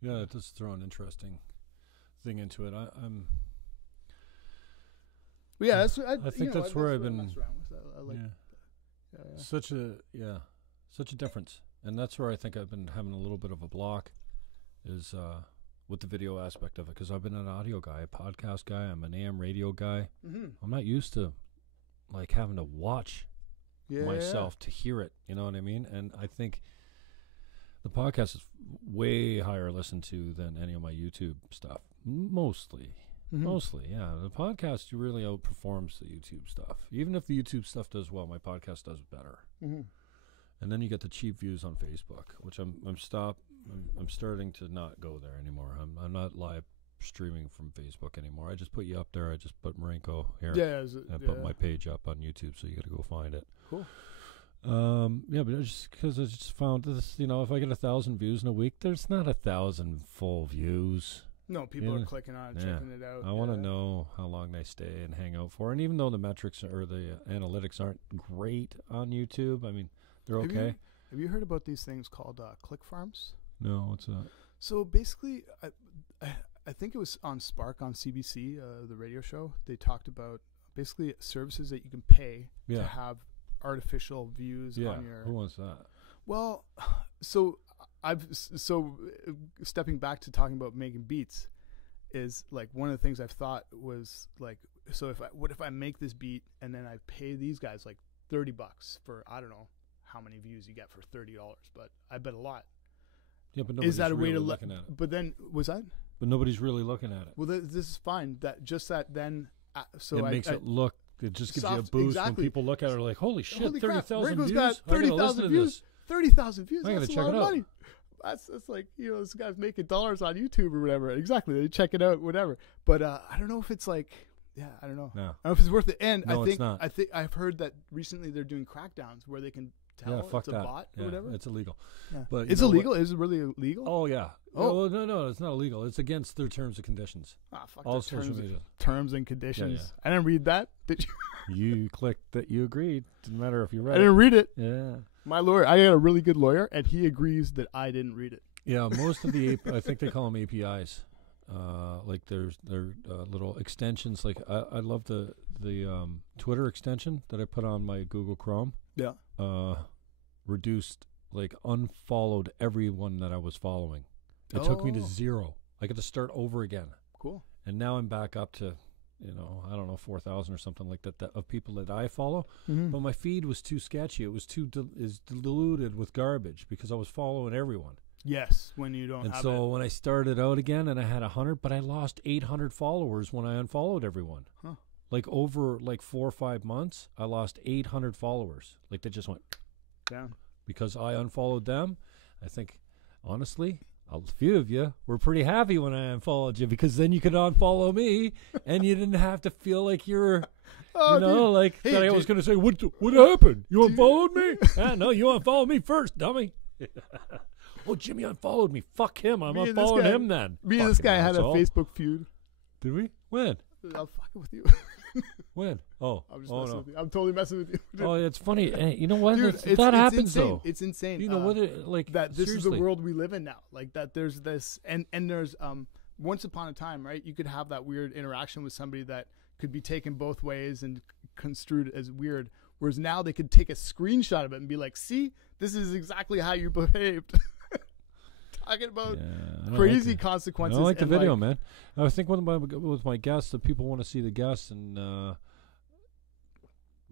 Yeah, it does throw an interesting thing into it. I'm... But yeah, I think that's where I've been... I like such a difference. And that's where I think I've been having a little bit of a block is with the video aspect of it, because I've been an audio guy, a podcast guy, I'm an AM radio guy. I'm not used to like having to watch myself to hear it, you know what I mean? And I think the podcast is way higher listened to than any of my YouTube stuff. Mostly, yeah. The podcast really outperforms the YouTube stuff. Even if the YouTube stuff does well, my podcast does better. And then you get the cheap views on Facebook, which I'm starting to not go there anymore. I'm not live streaming from Facebook anymore. I just put you up there. I just put Marinko here. Put my page up on YouTube, so you got to go find it. Cool. But it's just because I just found this. If I get 1,000 views in a week, there's not 1,000 full views. No, people are clicking on it, checking it out. I want to know how long they stay and hang out for. And even though the metrics or the analytics aren't great on YouTube, I mean, they're okay. Have you heard about these things called click farms? No, what's that? So basically, I think it was on Spark on CBC, the radio show. They talked about basically services that you can pay to have artificial views on your... Who wants that? Well, so stepping back to talking about making beats is like one of the things I've thought was like, so what if I make this beat and then I pay these guys like $30 for, I don't know how many views you get for $30, but I bet a lot. Yeah, but nobody's really looking at it. But then, was that? But nobody's really looking at it. Well, this is fine. That then, so it makes it look. It just gives you a boost when people look at it. Like, holy shit, 30,000 views! Got 30,000 views. 30,000 views. I gotta that's check a lot it of out. money. That's like, this guy's making dollars on YouTube or whatever. Exactly. They check it out, whatever. But I don't know if it's like, I don't know. No. I don't know if it's worth it. And No, it's not. I think I've heard that recently they're doing crackdowns where they can tell fuck it's a that. bot or whatever. It's illegal. Yeah. But it's illegal. Is it really illegal? Oh yeah. Oh. No, it's not illegal. It's against their terms and conditions. Fuck All the social media. terms and conditions. Yeah. I didn't read that. Did you? You clicked that you agreed. Didn't matter if you read I didn't read it. Yeah. My lawyer, I got a really good lawyer, and he agrees that I didn't read it. Yeah, most of the I think they call them APIs. Like there's little extensions. Like I love the Twitter extension that I put on my Google Chrome. Yeah. Reduced, like unfollowed everyone that I was following. It took me to 0. I got to start over again. Cool. And now I'm back up to, I don't know, 4,000 or something like that of people that I follow. But my feed was too sketchy. It was diluted with garbage because I was following everyone. Yes, when you don't and have so when I started out again and I had 100, but I lost 800 followers when I unfollowed everyone. Huh. Like over 4 or 5 months, I lost 800 followers. Like they just went down. Because I unfollowed them. I think, honestly, a few of you were pretty happy when I unfollowed you because then you could unfollow me and you didn't have to feel like you were, dude. Hey, that I was going to say, what happened? You unfollowed me? No, you unfollowed me first, dummy. Oh, Jimmy unfollowed me. Fuck him. I'm unfollowing him then. Me and this guy had a Facebook feud. Did we? When? I'm fucking with you. When? Oh, I'm just messing with you. I'm totally messing with you. Oh, it's funny. Hey, you know what? Dude, that happens insane. though. It's insane. You know what? That this seriously. is the world we live in now. Like that. There's this, and there's once upon a time, right? You could have that weird interaction with somebody that could be taken both ways and construed as weird. Whereas now they could take a screenshot of it and be like, "See, this is exactly how you behaved." Talking about crazy consequences. I like the video, man. I think with my guests that people want to see the guests, and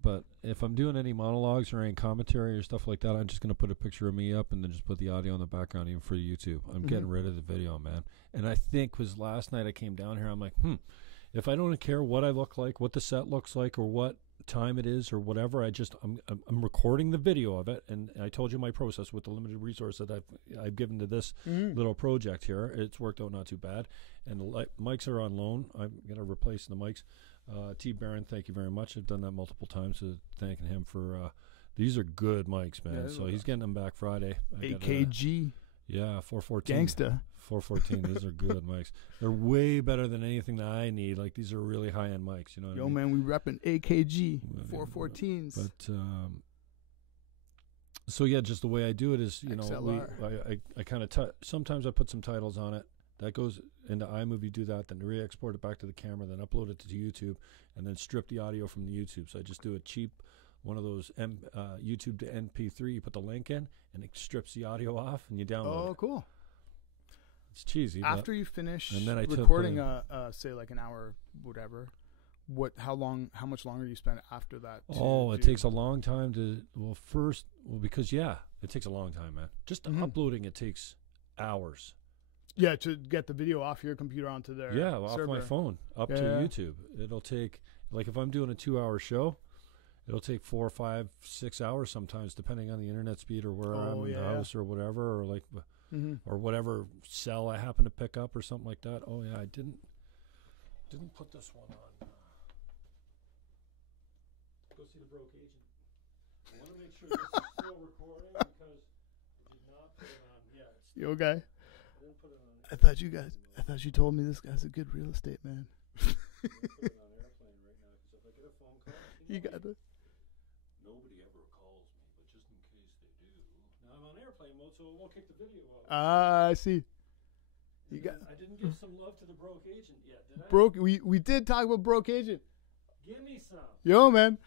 but if I'm doing any monologues or any commentary or stuff like that, I'm just going to put a picture of me up and then just put the audio in the background, even for YouTube. I'm getting rid of the video, man. And I think because last night I came down here, I'm like, if I don't care what I look like, what the set looks like, or what time it is or whatever, I'm recording the video of it, and I told you my process with the limited resource that I've given to this little project here. It's worked out not too bad, and the mics are on loan. I'm gonna replace the mics. T. Barron, thank you very much. I've done that multiple times, so thanking him for these are good mics, man. So he's getting them back Friday. AKG. Yeah, 414. Gangsta. 414. These are good mics. They're way better than anything that I need. Like, these are really high-end mics. You know what I mean? Man, we repping AKG 414s. But so yeah, just the way I do it is, I kind of sometimes I put some titles on it. That goes into iMovie, do that, then re-export it back to the camera, then upload it to YouTube, and then strip the audio from the YouTube. So I just do a cheap one of those YouTube to MP3. You put the link in, and it strips the audio off, and you download it. Oh, cool. It's cheesy. After you finish and then recording, say like an hour, whatever, how much longer do you spend after that? It takes a long time because it takes a long time, man. Just uploading it takes hours. Yeah, to get the video off your computer onto their server. Off my phone up to YouTube. It'll take, like, if I'm doing a 2-hour show, it'll take 4, 5, 6 hours sometimes, depending on the internet speed or where I'm in the house or whatever, or like, or whatever cell I happen to pick up or something like that. Oh yeah, I didn't put this one on. Go see the broke agent. I want to make sure this is still recording because I did not put it on. Yeah. You okay? I didn't put it on. I thought you told me this guy's a good real estate man. Put it on airplane right now because if I get a phone call, you got it. Nobody ever calls me, but just in case they do. Now I'm on airplane mode, so it won't kick the video off. I see. I didn't give some love to the broke agent yet, did I? We did talk about broke agent. Give me some. Yo, man.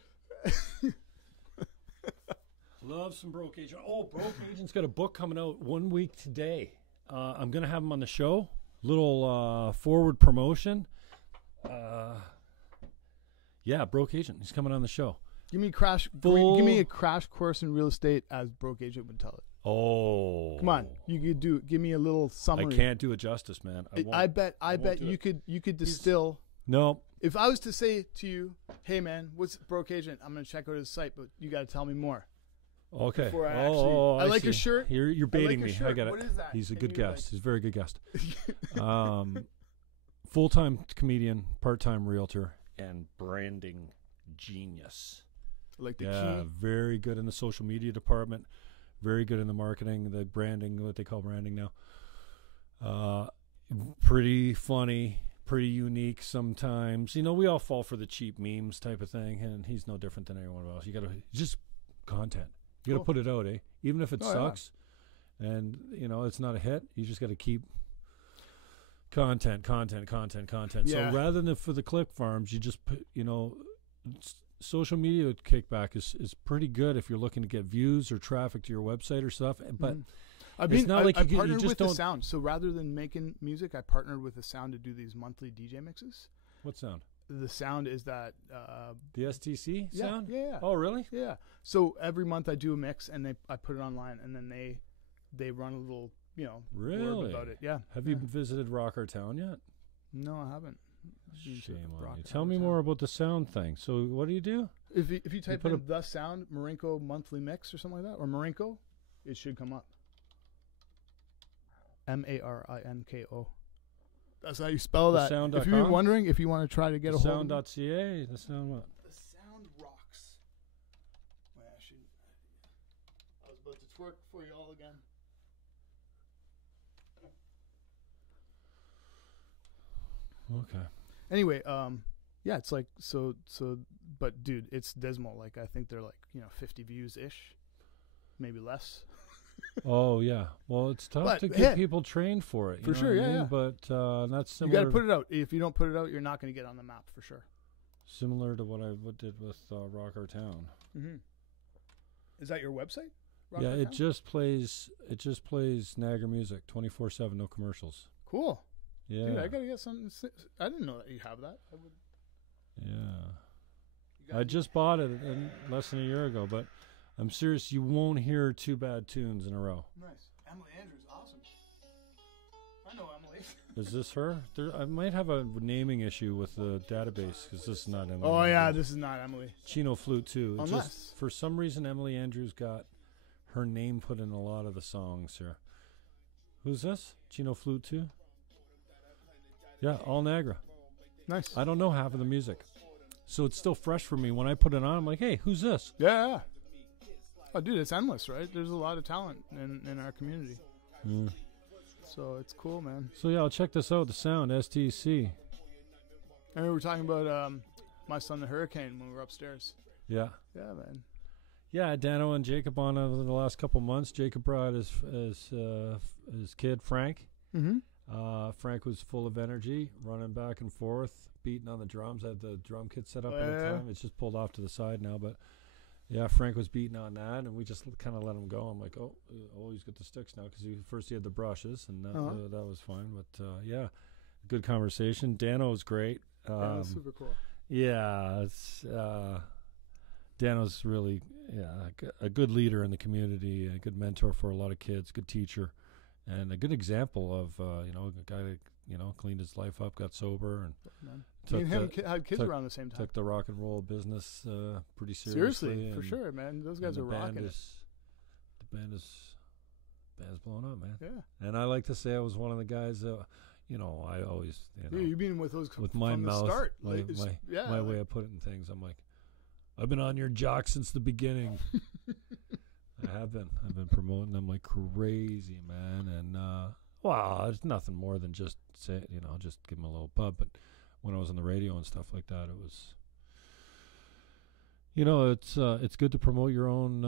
Love some broke agent. Oh, broke agent's got a book coming out 1 week today. I'm gonna have him on the show. Little forward promotion. Broke agent. He's coming on the show. Give me a crash course in real estate as broke agent would tell it. Oh, come on! You could do. Give me a little summary. I can't do it justice, man. I bet you could distill. No. If I was to say to you, "Hey, man, what's broke agent?" I'm gonna check out his site, but you got to tell me more. Okay. Before I like see. your shirt. You're baiting me. I got it. What is that? He's a good guest. He's a very good guest. Full-time comedian, part-time realtor, and branding genius. Like the key. Very good in the social media department. Very good in the marketing, the branding, what they call branding now. Pretty funny, pretty unique sometimes. You know, we all fall for the cheap memes type of thing, and he's no different than anyone else. You got to just content. You got to put it out, even if it sucks, and it's not a hit. You just got to keep content. Yeah. So rather than for the click farms, you just put, social media kickback is pretty good if you're looking to get views or traffic to your website or stuff. But it's not like I partnered with the sound. So rather than making music, I partnered with the sound to do these monthly DJ mixes. What sound? the sound is that the STC sound. Yeah. Oh, really? Yeah. So every month I do a mix and I put it online, and then they run a little blurb about it. Yeah. Have you visited Rocker Town yet? No, I haven't. Shame on you. Tell me more about the sound thing. So what do? If you type in the sound Marinko monthly mix or something like that, or Marinko, it should come up. Marinko. That's how you spell that. Sound. If you're wondering, if you want to try to get a hold of sound.ca, the sound what? The sound rocks. Wait, I was about to twerk for you all again. Okay. Anyway, yeah, it's like so, but dude, it's dismal. Like I think they're like 50 views ish, maybe less. Oh yeah, well it's tough to get people trained for it. For sure, yeah. But that's similar. You got to put it out. If you don't put it out, you're not going to get on the map for sure. Similar to what I did with Rocker Town. Mm-hmm. Is that your website? Yeah, it just plays Niagara music 24/7, no commercials. Cool. Yeah, dude, I gotta get something. I didn't know that you have that. Yeah, I just bought it less than a year ago, but I'm serious. You won't hear two bad tunes in a row. Nice. Emily Andrews, awesome. I know Emily. Is this her? I might have a naming issue with the database because this is not Emily. Oh yeah, this is not Emily. Chino Flute too. Unless for some reason Emily Andrews got her name put in a lot of the songs here. Who's this? Chino Flute too. Yeah, all Niagara. Nice. I don't know half of the music, so it's still fresh for me. When I put it on, I'm like, hey, who's this? Yeah. Oh, dude, it's endless, right? There's a lot of talent in our community. Mm. So it's cool, man. So yeah, I'll check this out. The sound, STC. And we were talking about My Son the Hurricane when we were upstairs. Yeah. Yeah, man. Yeah, Dano and Jacob on over the last couple months. Jacob brought his kid Frank. Mm-hmm. Frank was full of energy, running back and forth, beating on the drums. I had the drum kit set up at the time. It's just pulled off to the side now, but yeah, Frank was beating on that, and we just kind of let him go. I'm like, oh, he's got the sticks now because first he had the brushes, and that was fine. But yeah, good conversation. Dano was great. Dano's super cool. Yeah, it's Dano's really a good leader in the community, a good mentor for a lot of kids, good teacher. And a good example of a guy that cleaned his life up, got sober, and me and him had kids around the same time. Took the rock and roll business pretty seriously. Seriously, for sure, man. Those guys are rocking it. The band's blowing up, man. Yeah. And I like to say I was one of the guys. I always you've been with those with my from mouth, the start. My way of putting things. I'm like, I've been on your jock since the beginning. I've been promoting them like crazy, man, and it's nothing more than just just give them a little pub. But when I was on the radio and stuff like that, it was, it's good to promote your own,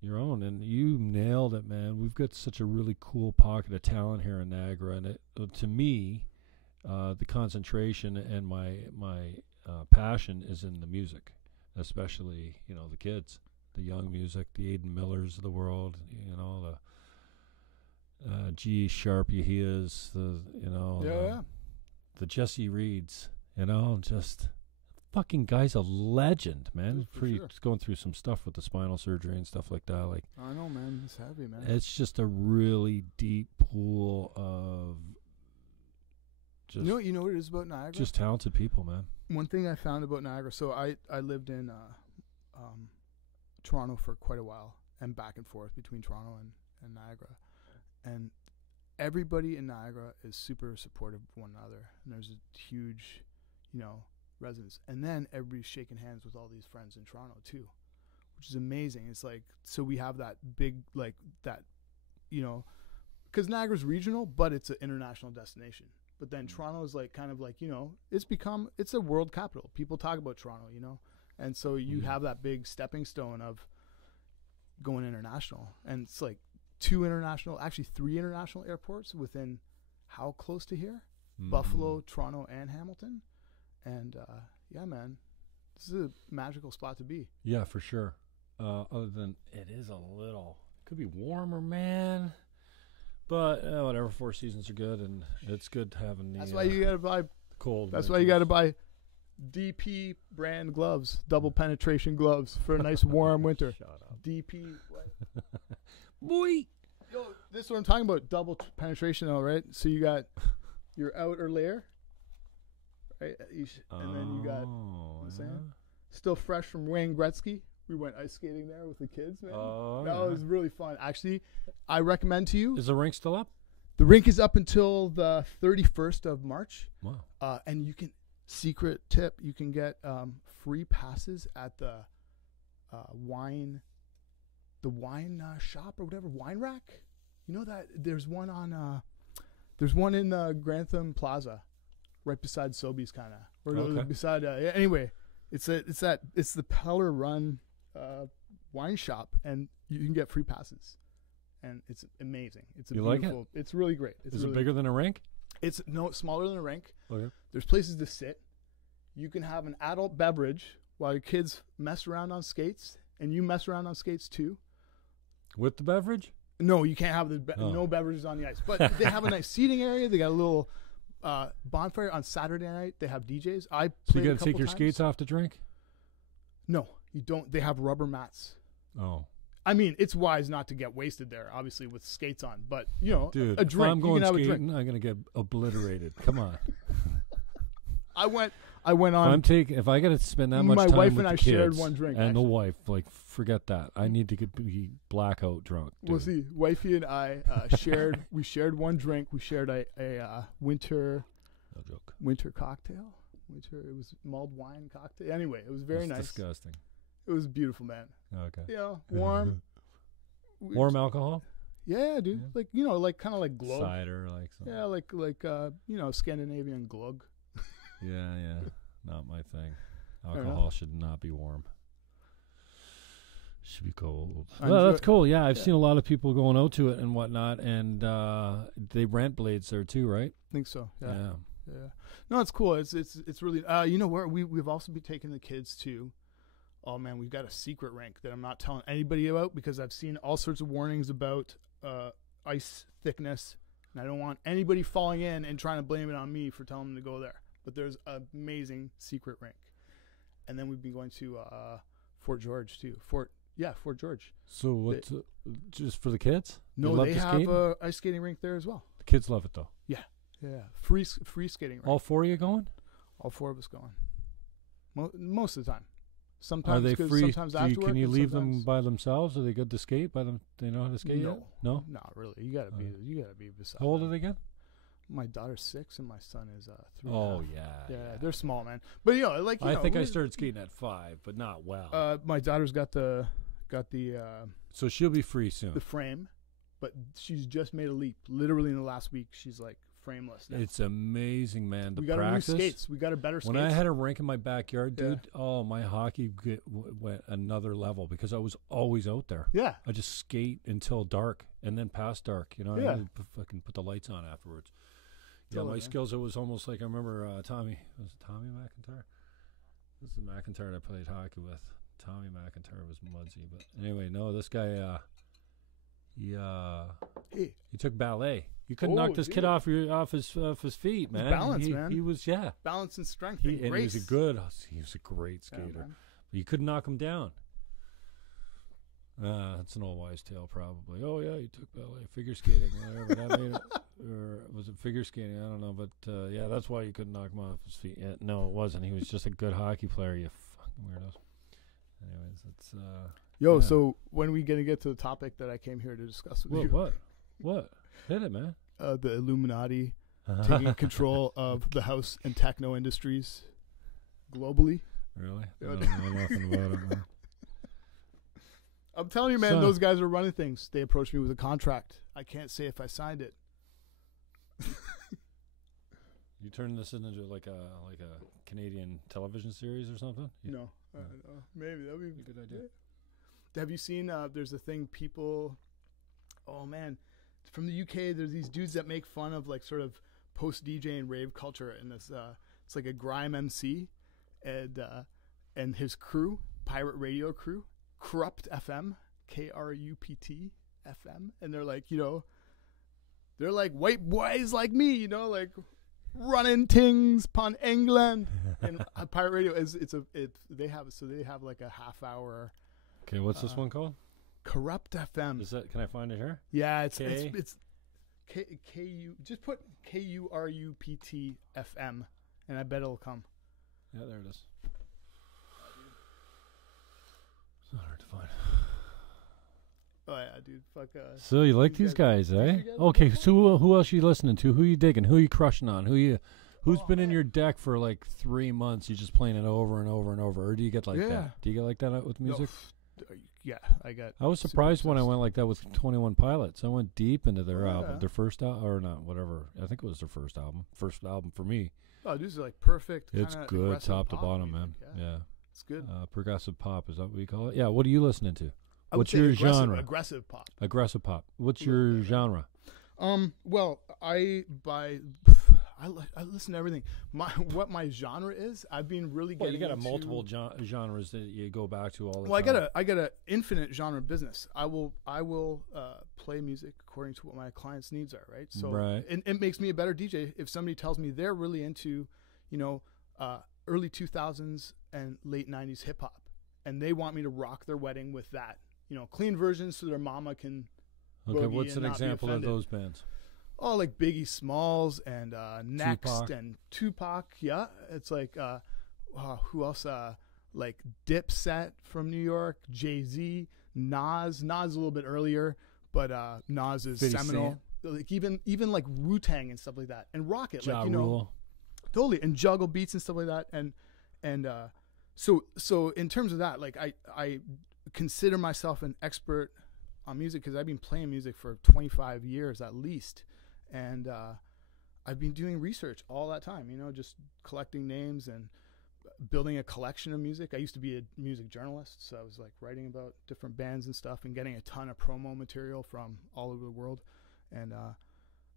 and you nailed it, man. We've got such a really cool pocket of talent here in Niagara, and to me, the concentration and my passion is in the music, especially the kids. The young music, the Aidan Millers of the world, the G. Sharp Yahias, the Jesse Reeds, just fucking guy's a legend, man. Just going through some stuff with the spinal surgery and stuff like that. Like, I know, man. It's heavy, man. It's just a really deep pool of just. You know what it is about Niagara? Just talented people, man. One thing I found about Niagara. So I lived in Toronto for quite a while, and back and forth between Toronto and Niagara, and everybody in Niagara is super supportive of one another, and there's a huge resonance, and then everybody's shaking hands with all these friends in Toronto too, which is amazing. It's like, so we have that big, like that, because Niagara's regional, but it's an international destination. But then Toronto is like kind of like, it's a world capital. People talk about Toronto, and so you have that big stepping stone of going international. And it's like 3 international airports within how close to here? Buffalo, Toronto, and Hamilton. And yeah, man, this is a magical spot to be. Yeah, for sure. Other than it is could be warmer, man. But whatever, 4 seasons are good, and it's good having the. That's why you gotta buy cold. That's why you gotta buy DP brand gloves, double penetration gloves for a nice warm winter. Shut up. DP. What? Boy. Yo, this is what I'm talking about. Double penetration, though, right? So you got your outer layer, right? And then you got, still fresh from Wayne Gretzky. We went ice skating there with the kids, man. That was really fun. Actually, I recommend to you. Is the rink still up? The rink is up until the 31st of March. Wow. And you can, secret tip, you can get free passes at the wine shop or whatever, wine rack. You know that there's one in Grantham Plaza, right beside Sobeys, kind of, or beside. Anyway, it's the Peller Run wine shop, and you can get free passes, and it's amazing. It's like it? It's really great. Is it bigger than a rink? It's smaller than a rink. Okay. There's places to sit. You can have an adult beverage while your kids mess around on skates, and you mess around on skates too. With the beverage? No, you can't have no beverages on the ice. But they have a nice seating area. They got a little bonfire on Saturday night. They have DJs. So you got to take your skates off to drink? No, you don't. They have rubber mats. Oh. I mean, it's wise not to get wasted there, obviously, with skates on. But, dude, a drink. If I'm going you can skating, have a drink. I'm going to get obliterated. Come on. I went on. If I got to spend that much time with my wife and the I kids shared one drink. And actually. the wife, forget that. I need to be blackout drunk. Dude. We'll see. Wifey and I we shared one drink. We shared a winter. No joke. Winter cocktail. It was mulled wine cocktail. Anyway, it was very nice. Disgusting. It was beautiful, man. Okay. Warm. Warm alcohol? Yeah, dude. Yeah. Kind of like glug. Cider, like something. Yeah, Scandinavian glug. Yeah. Not my thing. Alcohol should not be warm. Should be cold. Well, that's cool. Yeah, I've seen a lot of people going out to it and whatnot, and they rent blades there too, right? I think so. Yeah. Yeah. No, it's cool. It's really. Where we've also been taking the kids to. Oh man, we've got a secret rink that I'm not telling anybody about because I've seen all sorts of warnings about ice thickness, and I don't want anybody falling in and trying to blame it on me for telling them to go there. But there's an amazing secret rink, and then we've been going to Fort George too. Fort George. So what's just for the kids? No, they have a ice skating rink there as well. The kids love it though. Yeah. Free skating rink. All four of you going? All four of us going. Most of the time. Sometimes are they free? Sometimes after Can you leave them by themselves? Are they good to skate? They know how to skate? No, no, not really. You gotta be beside. How old them. are they again? My daughter's 6 and my son is 3. Oh yeah, they're small, man. But I think I started skating at 5, but not well. My daughter's got the. So she'll be free soon. The frame, but she's just made a leap. Literally in the last week, she's frameless now. It's amazing, man. We got practice. New skates. We got a better skates. When I had a rink in my backyard, dude, my hockey went another level because I was always out there. Yeah. I just skate until dark and then past dark. I had to fucking put the lights on afterwards. My skills, it was almost like I remember Tommy McIntyre? This is McIntyre I played hockey with. Tommy McIntyre was Mudsy. But anyway, no, this guy, he took ballet. You couldn't knock this kid off his feet, man. Balance, man. He was balance and strength. He was a great skater. But you couldn't knock him down. That's an old wives' tale, probably. Oh yeah, he took ballet, figure skating, whatever. That made it, or was it figure skating? I don't know, but that's why you couldn't knock him off his feet. Yeah, no, it wasn't. He was just a good hockey player. You fucking weirdos. Anyways, it's So when are we gonna get to the topic that I came here to discuss with you? What? Hit it, man. The Illuminati taking control of the house and techno industries globally. Really? I don't know nothing about it, man. I'm telling you, man, those guys are running things. They approached me with a contract. I can't say if I signed it. You turn this into like a Canadian television series or something? No. Maybe that would be a good idea. Have you seen? There's a thing people. Oh man, from the UK. There's these dudes that make fun of sort of post DJ and rave culture, and this it's like a grime MC, and his crew, pirate radio crew, Corrupt FM, KRUPT FM, and they're like, they're like white boys like me, running things pon England. And pirate radio they have like a half hour. Okay, what's this one called? Corrupt FM. Is that? Can I find it here? Yeah, it's K-U. Just put KURUPT FM, and I bet it'll come. Yeah, there it is. It's not hard to find. Oh yeah, dude. Fuck. So you like these guys, eh? Okay, so who else are you listening to? Who you digging? Who you crushing on? Who's been in your deck for like 3 months? You just playing it over and over and over, or do you get like that? Do you get like that with music? Yeah, I got. I was surprised when I went like that with 21 Pilots. I went deep into their album, their first album, or not, whatever. I think it was their first album for me. Oh, this is like perfect. It's good top to bottom, man. Yeah, it's good. Progressive pop, is that what you call it? Yeah. What are you listening to? What's your genre? Aggressive pop. Aggressive pop. What's your genre? Well, I listen to everything. What my genre is, I've been really getting. You got multiple genres that you go back to all the time. Well, I got a infinite genre business. I will play music according to what my clients' needs are. Right. So and it makes me a better DJ if somebody tells me they're really into, early 2000s and late 90s hip hop, and they want me to rock their wedding with that. Clean versions so their mama can. Okay, what's an example of those bands? Oh, like Biggie Smalls and Next and Tupac. Yeah, it's like who else? Like Dipset from New York, Jay-Z, Nas. Nas a little bit earlier, but Nas is seminal. Like even like Wu-Tang and stuff like that, and Rocket, Ja Rule. Totally, and juggle beats and stuff like that, and so in terms of that, like I consider myself an expert on music because I've been playing music for 25 years at least. And I've been doing research all that time, just collecting names and building a collection of music. I used to be a music journalist, so I was like writing about different bands and stuff and getting a ton of promo material from all over the world. And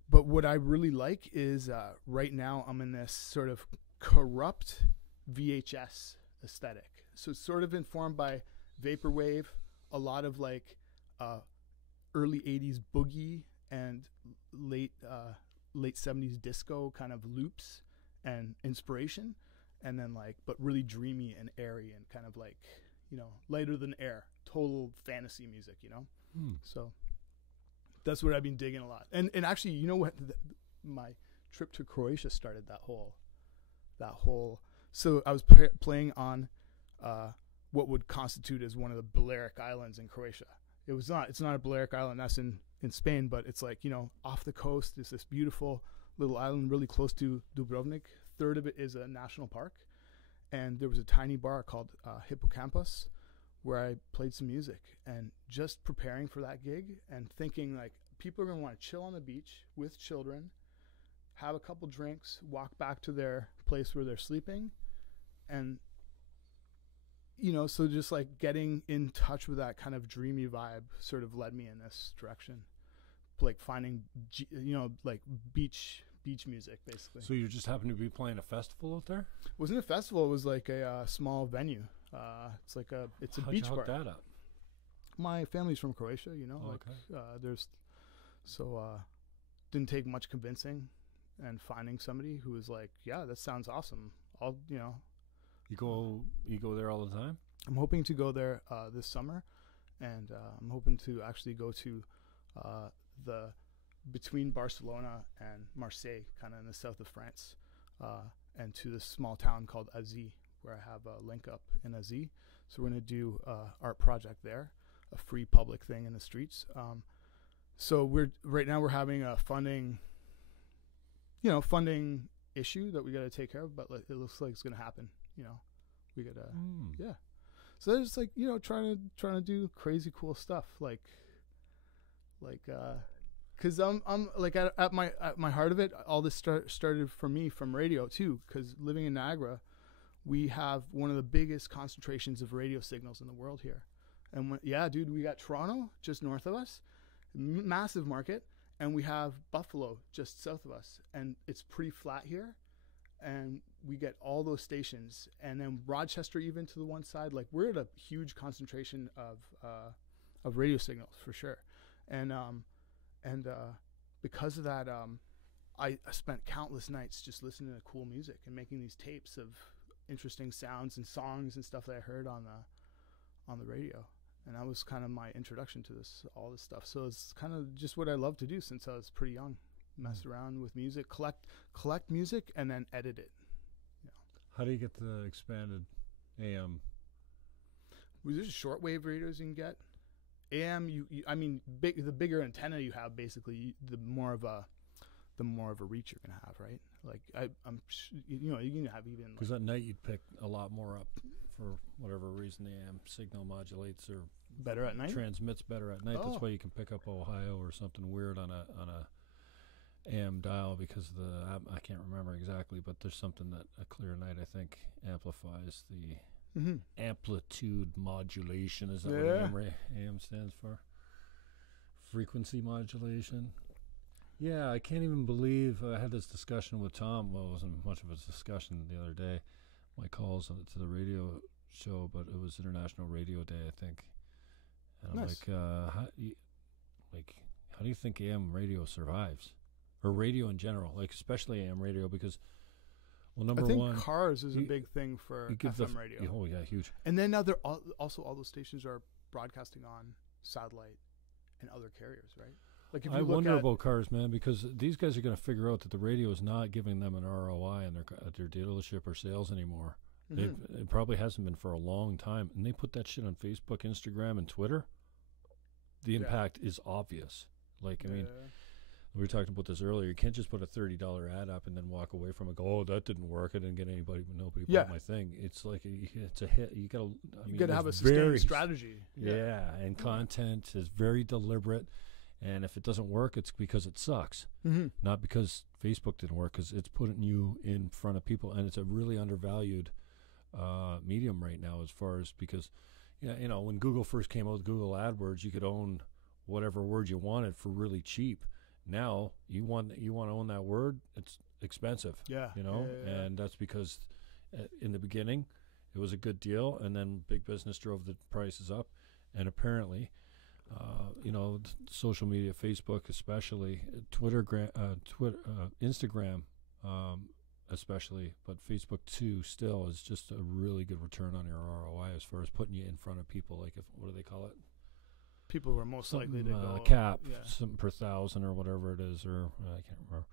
but what I really like is right now I'm in this sort of corrupt VHS aesthetic. So it's sort of informed by vaporwave, a lot of like early 80s boogie and late 70s disco kind of loops and inspiration, and then but really dreamy and airy and kind of like lighter than air, total fantasy music, So that's what I've been digging a lot. And actually, what my trip to Croatia started that whole so I was playing on what would constitute as one of the Balearic Islands in Croatia. It's not a Balearic Island, that's in Spain, but it's like, off the coast is this beautiful little island really close to Dubrovnik. Third of it is a national park. And there was a tiny bar called Hippocampus where I played some music, and just preparing for that gig and thinking like people are going to want to chill on the beach with children, have a couple drinks, walk back to their place where they're sleeping. And so just like getting in touch with that kind of dreamy vibe sort of led me in this direction, like finding, like beach music basically. So you just happened to be playing a festival out there? It wasn't a festival. It was like a small venue. It's a beach bar. How'd you hook that up? My family's from Croatia, didn't take much convincing and finding somebody who was like, yeah, that sounds awesome. You go there all the time? I'm hoping to go there this summer, and I'm hoping to actually go to the between Barcelona and Marseille, kind of in the south of France, and to this small town called Azy, where I have a link up in Azy. So we're going to do art project there, a free public thing in the streets. So right now we're having a funding issue that we got to take care of, but it looks like it's going to happen. We got to, yeah. So there's like, trying to do crazy cool stuff, cause I'm like at my heart of it, all this started for me from radio too. Cause living in Niagara, we have one of the biggest concentrations of radio signals in the world here. And we got Toronto just north of us, massive market. And we have Buffalo just south of us, and it's pretty flat here. And we get all those stations, and then Rochester even to the one side. Like we're at a huge concentration of radio signals for sure. And because of that, I spent countless nights just listening to cool music and making these tapes of interesting sounds and songs and stuff that I heard on the radio. And that was kind of my introduction to all this stuff. So it's kind of just what I love to do since I was pretty young. Mess around with music, collect music, and then edit it. How do you get the expanded AM? Well, there's shortwave radios you can get. AM, the bigger antenna you have, basically, the more of a reach you're gonna have, right? Like you can have even because at night you'd pick a lot more up for whatever reason. The AM signal modulates or better at night, transmits better at night. Oh. That's why you can pick up Ohio or something weird on a AM dial because I can't remember exactly, but there's something that a clear night I think amplifies the amplitude modulation. Is that what AM stands for? Frequency modulation. Yeah, I can't even believe I had this discussion with Tom. Well, it wasn't much of a discussion the other day. My calls to the radio show, but it was International Radio Day, I think. And I'm like, how do you think AM radio survives? Or radio in general, like especially AM radio, because, well, number one, I think cars is a big thing for FM radio. Oh yeah, huge. And then now also all those stations are broadcasting on satellite and other carriers, right? Like if you I wonder about cars, man, because these guys are going to figure out that the radio is not giving them an ROI in their dealership or sales anymore. It probably hasn't been for a long time, and they put that shit on Facebook, Instagram, and Twitter. The impact is obvious. Like, I mean. We were talking about this earlier. You can't just put a $30 ad up and then walk away from it. Go, oh, that didn't work. I didn't get nobody bought my thing. It's like it's a hit. You gotta have a sustained strategy. Yeah, and content is very deliberate. And if it doesn't work, it's because it sucks, not because Facebook didn't work. Because it's putting you in front of people, and it's a really undervalued medium right now. As far as because, when Google first came out with Google AdWords, you could own whatever word you wanted for really cheap. Now you want to own that word, it's expensive. And that's because in the beginning it was a good deal, and then big business drove the prices up, and apparently social media, Facebook especially, Instagram especially, but Facebook too still is just a really good return on your ROI as far as putting you in front of people. Like, what do they call it? People who are most likely to go cap something per 1,000 or whatever it is, or I can't remember.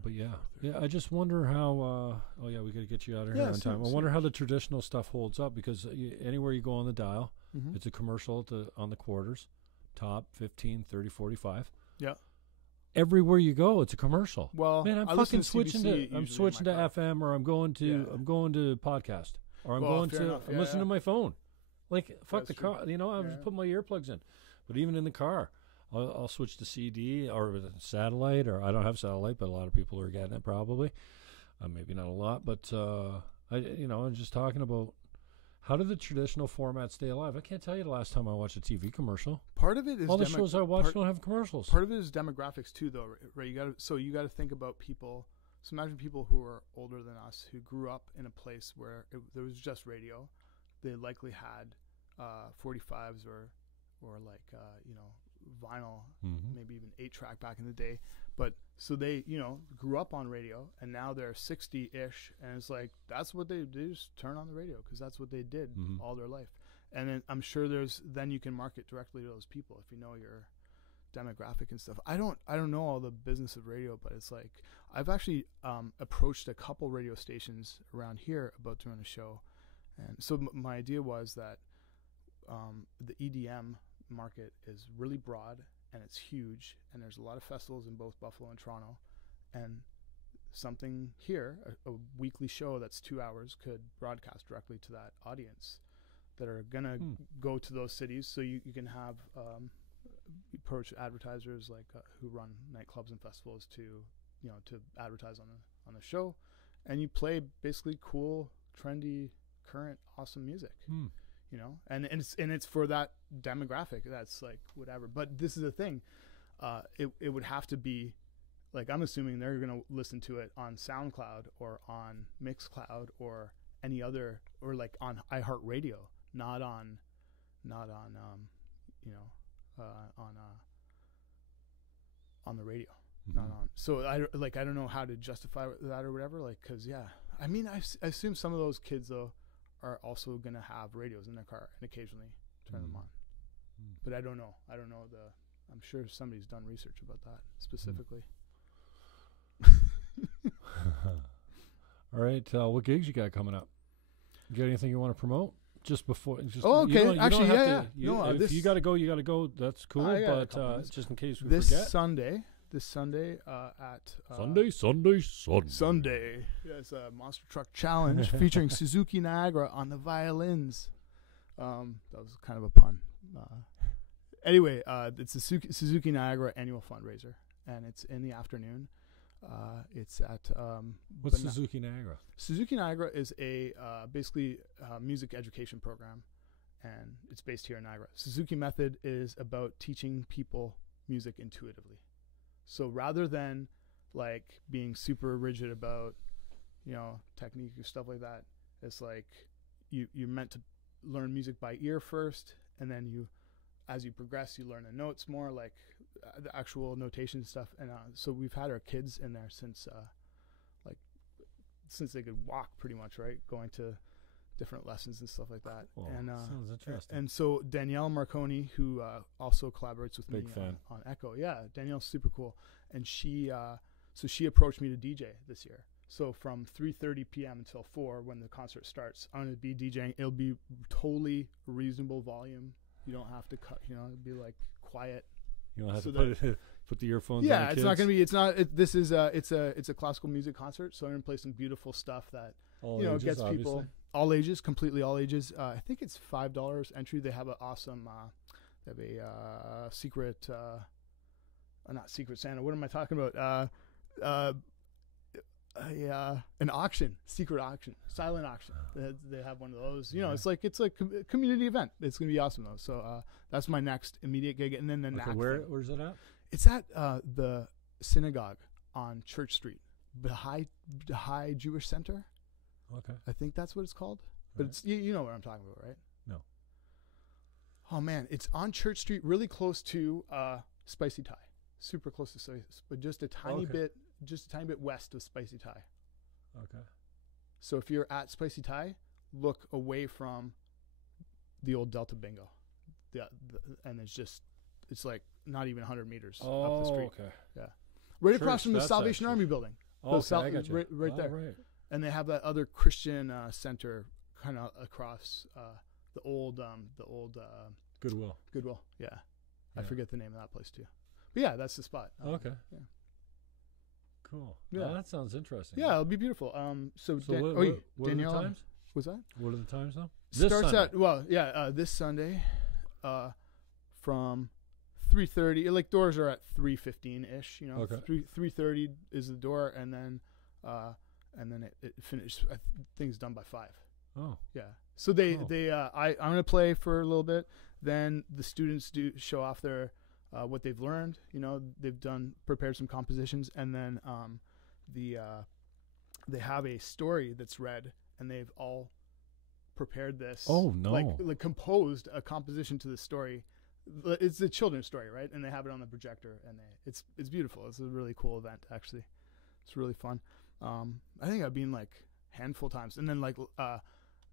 But I just wonder how. We got to get you out of here on time. I wonder how the traditional stuff holds up, because anywhere you go on the dial, it's a commercial on the quarters, top 15, 30, 45. Yeah. Everywhere you go, it's a commercial. Well, man, I'm fucking switching to FM, or I'm going to podcast, or I'm listening to my phone. Like, fuck the car. I just put my earplugs in. But even in the car, I'll switch to CD or satellite, or I don't have satellite, but a lot of people are getting it probably. Maybe not a lot, but I'm just talking about how do the traditional formats stay alive. I can't tell you the last time I watched a TV commercial. Part of it is all the shows I watch don't have commercials. Part of it is demographics too, though, right? You got to think about people. So imagine people who are older than us who grew up in a place where there was just radio. They likely had 45s or like vinyl, maybe even 8-track back in the day. But so they grew up on radio, and now they're 60-ish, and it's like that's what they just turn on the radio because that's what they did all their life. And then I'm sure then you can market directly to those people if you know your demographic and stuff. I don't know all the business of radio, but it's like I've actually approached a couple radio stations around here about doing a show. And so my idea was that the EDM market is really broad and it's huge, and there's a lot of festivals in both Buffalo and Toronto, and something here, a weekly show that's 2 hours, could broadcast directly to that audience that are gonna go to those cities. So you can have approach advertisers like who run nightclubs and festivals to advertise on the show, and you play basically cool, trendy, current, awesome music. And it's for that demographic that's like whatever. But this is the thing, it would have to be like, I'm assuming they're gonna listen to it on SoundCloud or on Mixcloud or any other, or like on iHeartRadio, not on on the radio. not on. So I don't know how to justify that or whatever. Like, cause I mean, I assume some of those kids though are also gonna have radios in their car and occasionally turn them on. But I don't know. I'm sure somebody's done research about that specifically. All right, what gigs you got coming up? You got anything you want to promote? Just before, okay. You don't Actually, have to, if you got to go, you got to go. That's cool. But just in case we forget, this Sunday at Sunday. Yes, a monster truck challenge featuring Suzuki Niagara on the violins. That was kind of a pun. Anyway, it's the Suzuki Niagara annual fundraiser, and it's in the afternoon. It's at what's Suzuki Niagara? Suzuki Niagara is a basically music education program, and it's based here in Niagara. Suzuki Method is about teaching people music intuitively. So rather than like being super rigid about technique or stuff like that, it's like you're meant to learn music by ear first, and then as you progress, you learn the notes more, like the actual notation stuff. And so we've had our kids in there since they could walk pretty much, right? Going to different lessons and stuff like that. Cool. And sounds interesting. And so Danielle Marconi, who also collaborates with Big me fan. On Echo. Yeah, Danielle's super cool. And she approached me to DJ this year. So from 3:30 p.m. until 4 when the concert starts, I'm going to be DJing. It'll be totally reasonable volume. You don't have to cut, it'll be like quiet. You don't have to put the earphones on. Yeah, the it's not going to be, it's a classical music concert. So I'm going to play some beautiful stuff that, ages, gets people, obviously. all ages, completely all ages. I think it's $5 entry. They have an awesome, they have a secret, not Secret Santa. What am I talking about? An auction, secret auction, silent auction. They have one of those. It's like a community event. It's gonna be awesome though. So that's my next immediate gig, and then the NAC where's it at? It's at the synagogue on Church Street, Baha'i Jewish Center. Okay, I think that's what it's called. But it's you know what I'm talking about, right? No. Oh man, it's on Church Street, really close to Spicy Thai, super close to Spicy, but just a tiny bit west of Spicy Thai. Okay. So if you're at Spicy Thai, look away from the old Delta Bingo. And it's like not even 100 meters up the street. Okay. Yeah. Right across from the Salvation Army building. Okay, I got you. Right there. Right. And they have that other Christian center kind of across the old Goodwill. Yeah. I forget the name of that place too. But yeah, that's the spot. Okay. Yeah. Cool. Yeah, that sounds interesting. Yeah, it'll be beautiful. What Danielle, are the times? What's that? What are the times now? Starts at this Sunday, from 3:30. Like doors are at 3:15 ish. Okay. 3:30 is the door, and then it finishes. I think it's done by 5. Oh. Yeah. So I'm gonna play for a little bit. Then the students do show off their what they've learned. They've prepared some compositions, and then they have a story that's read, and they've all prepared this. Oh no! Like composed a composition to the story. It's a children's story, right? And they have it on the projector, and it's beautiful. It's a really cool event, actually. It's really fun. I think I've been like handful times, and then like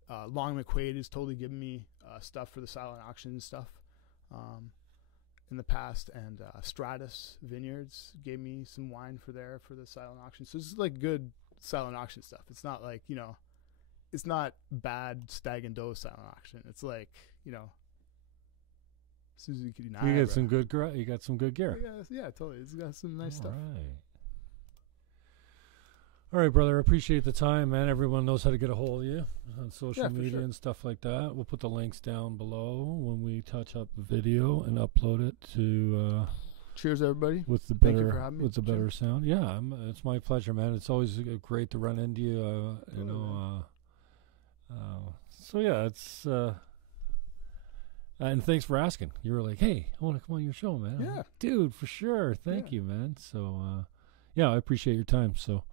Long McQuaid has totally given me stuff for the silent auction and stuff. In the past, and Stratus Vineyards gave me some wine for the silent auction. So it's like good silent auction stuff. It's not like, it's not bad Stag and Doe silent auction. It's like, Suzuki Niagara. You got some good gear. Yeah, totally. It's got some nice stuff. All right, brother. I appreciate the time, man. Everyone knows how to get a hold of you on social media and stuff like that. We'll put the links down below when we touch up the video and upload it to. Cheers, everybody. With the Thank you for having me, better sound. Yeah, it's my pleasure, man. It's always great to run into you. So yeah, it's. And thanks for asking. You were like, "Hey, I want to come on your show, man." Yeah, like, dude, for sure. Thank you, man. So, yeah, I appreciate your time. So.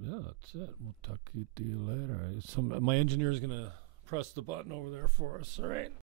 Yeah, that's it. We'll talk to you later. My engineer is going to press the button over there for us. All right.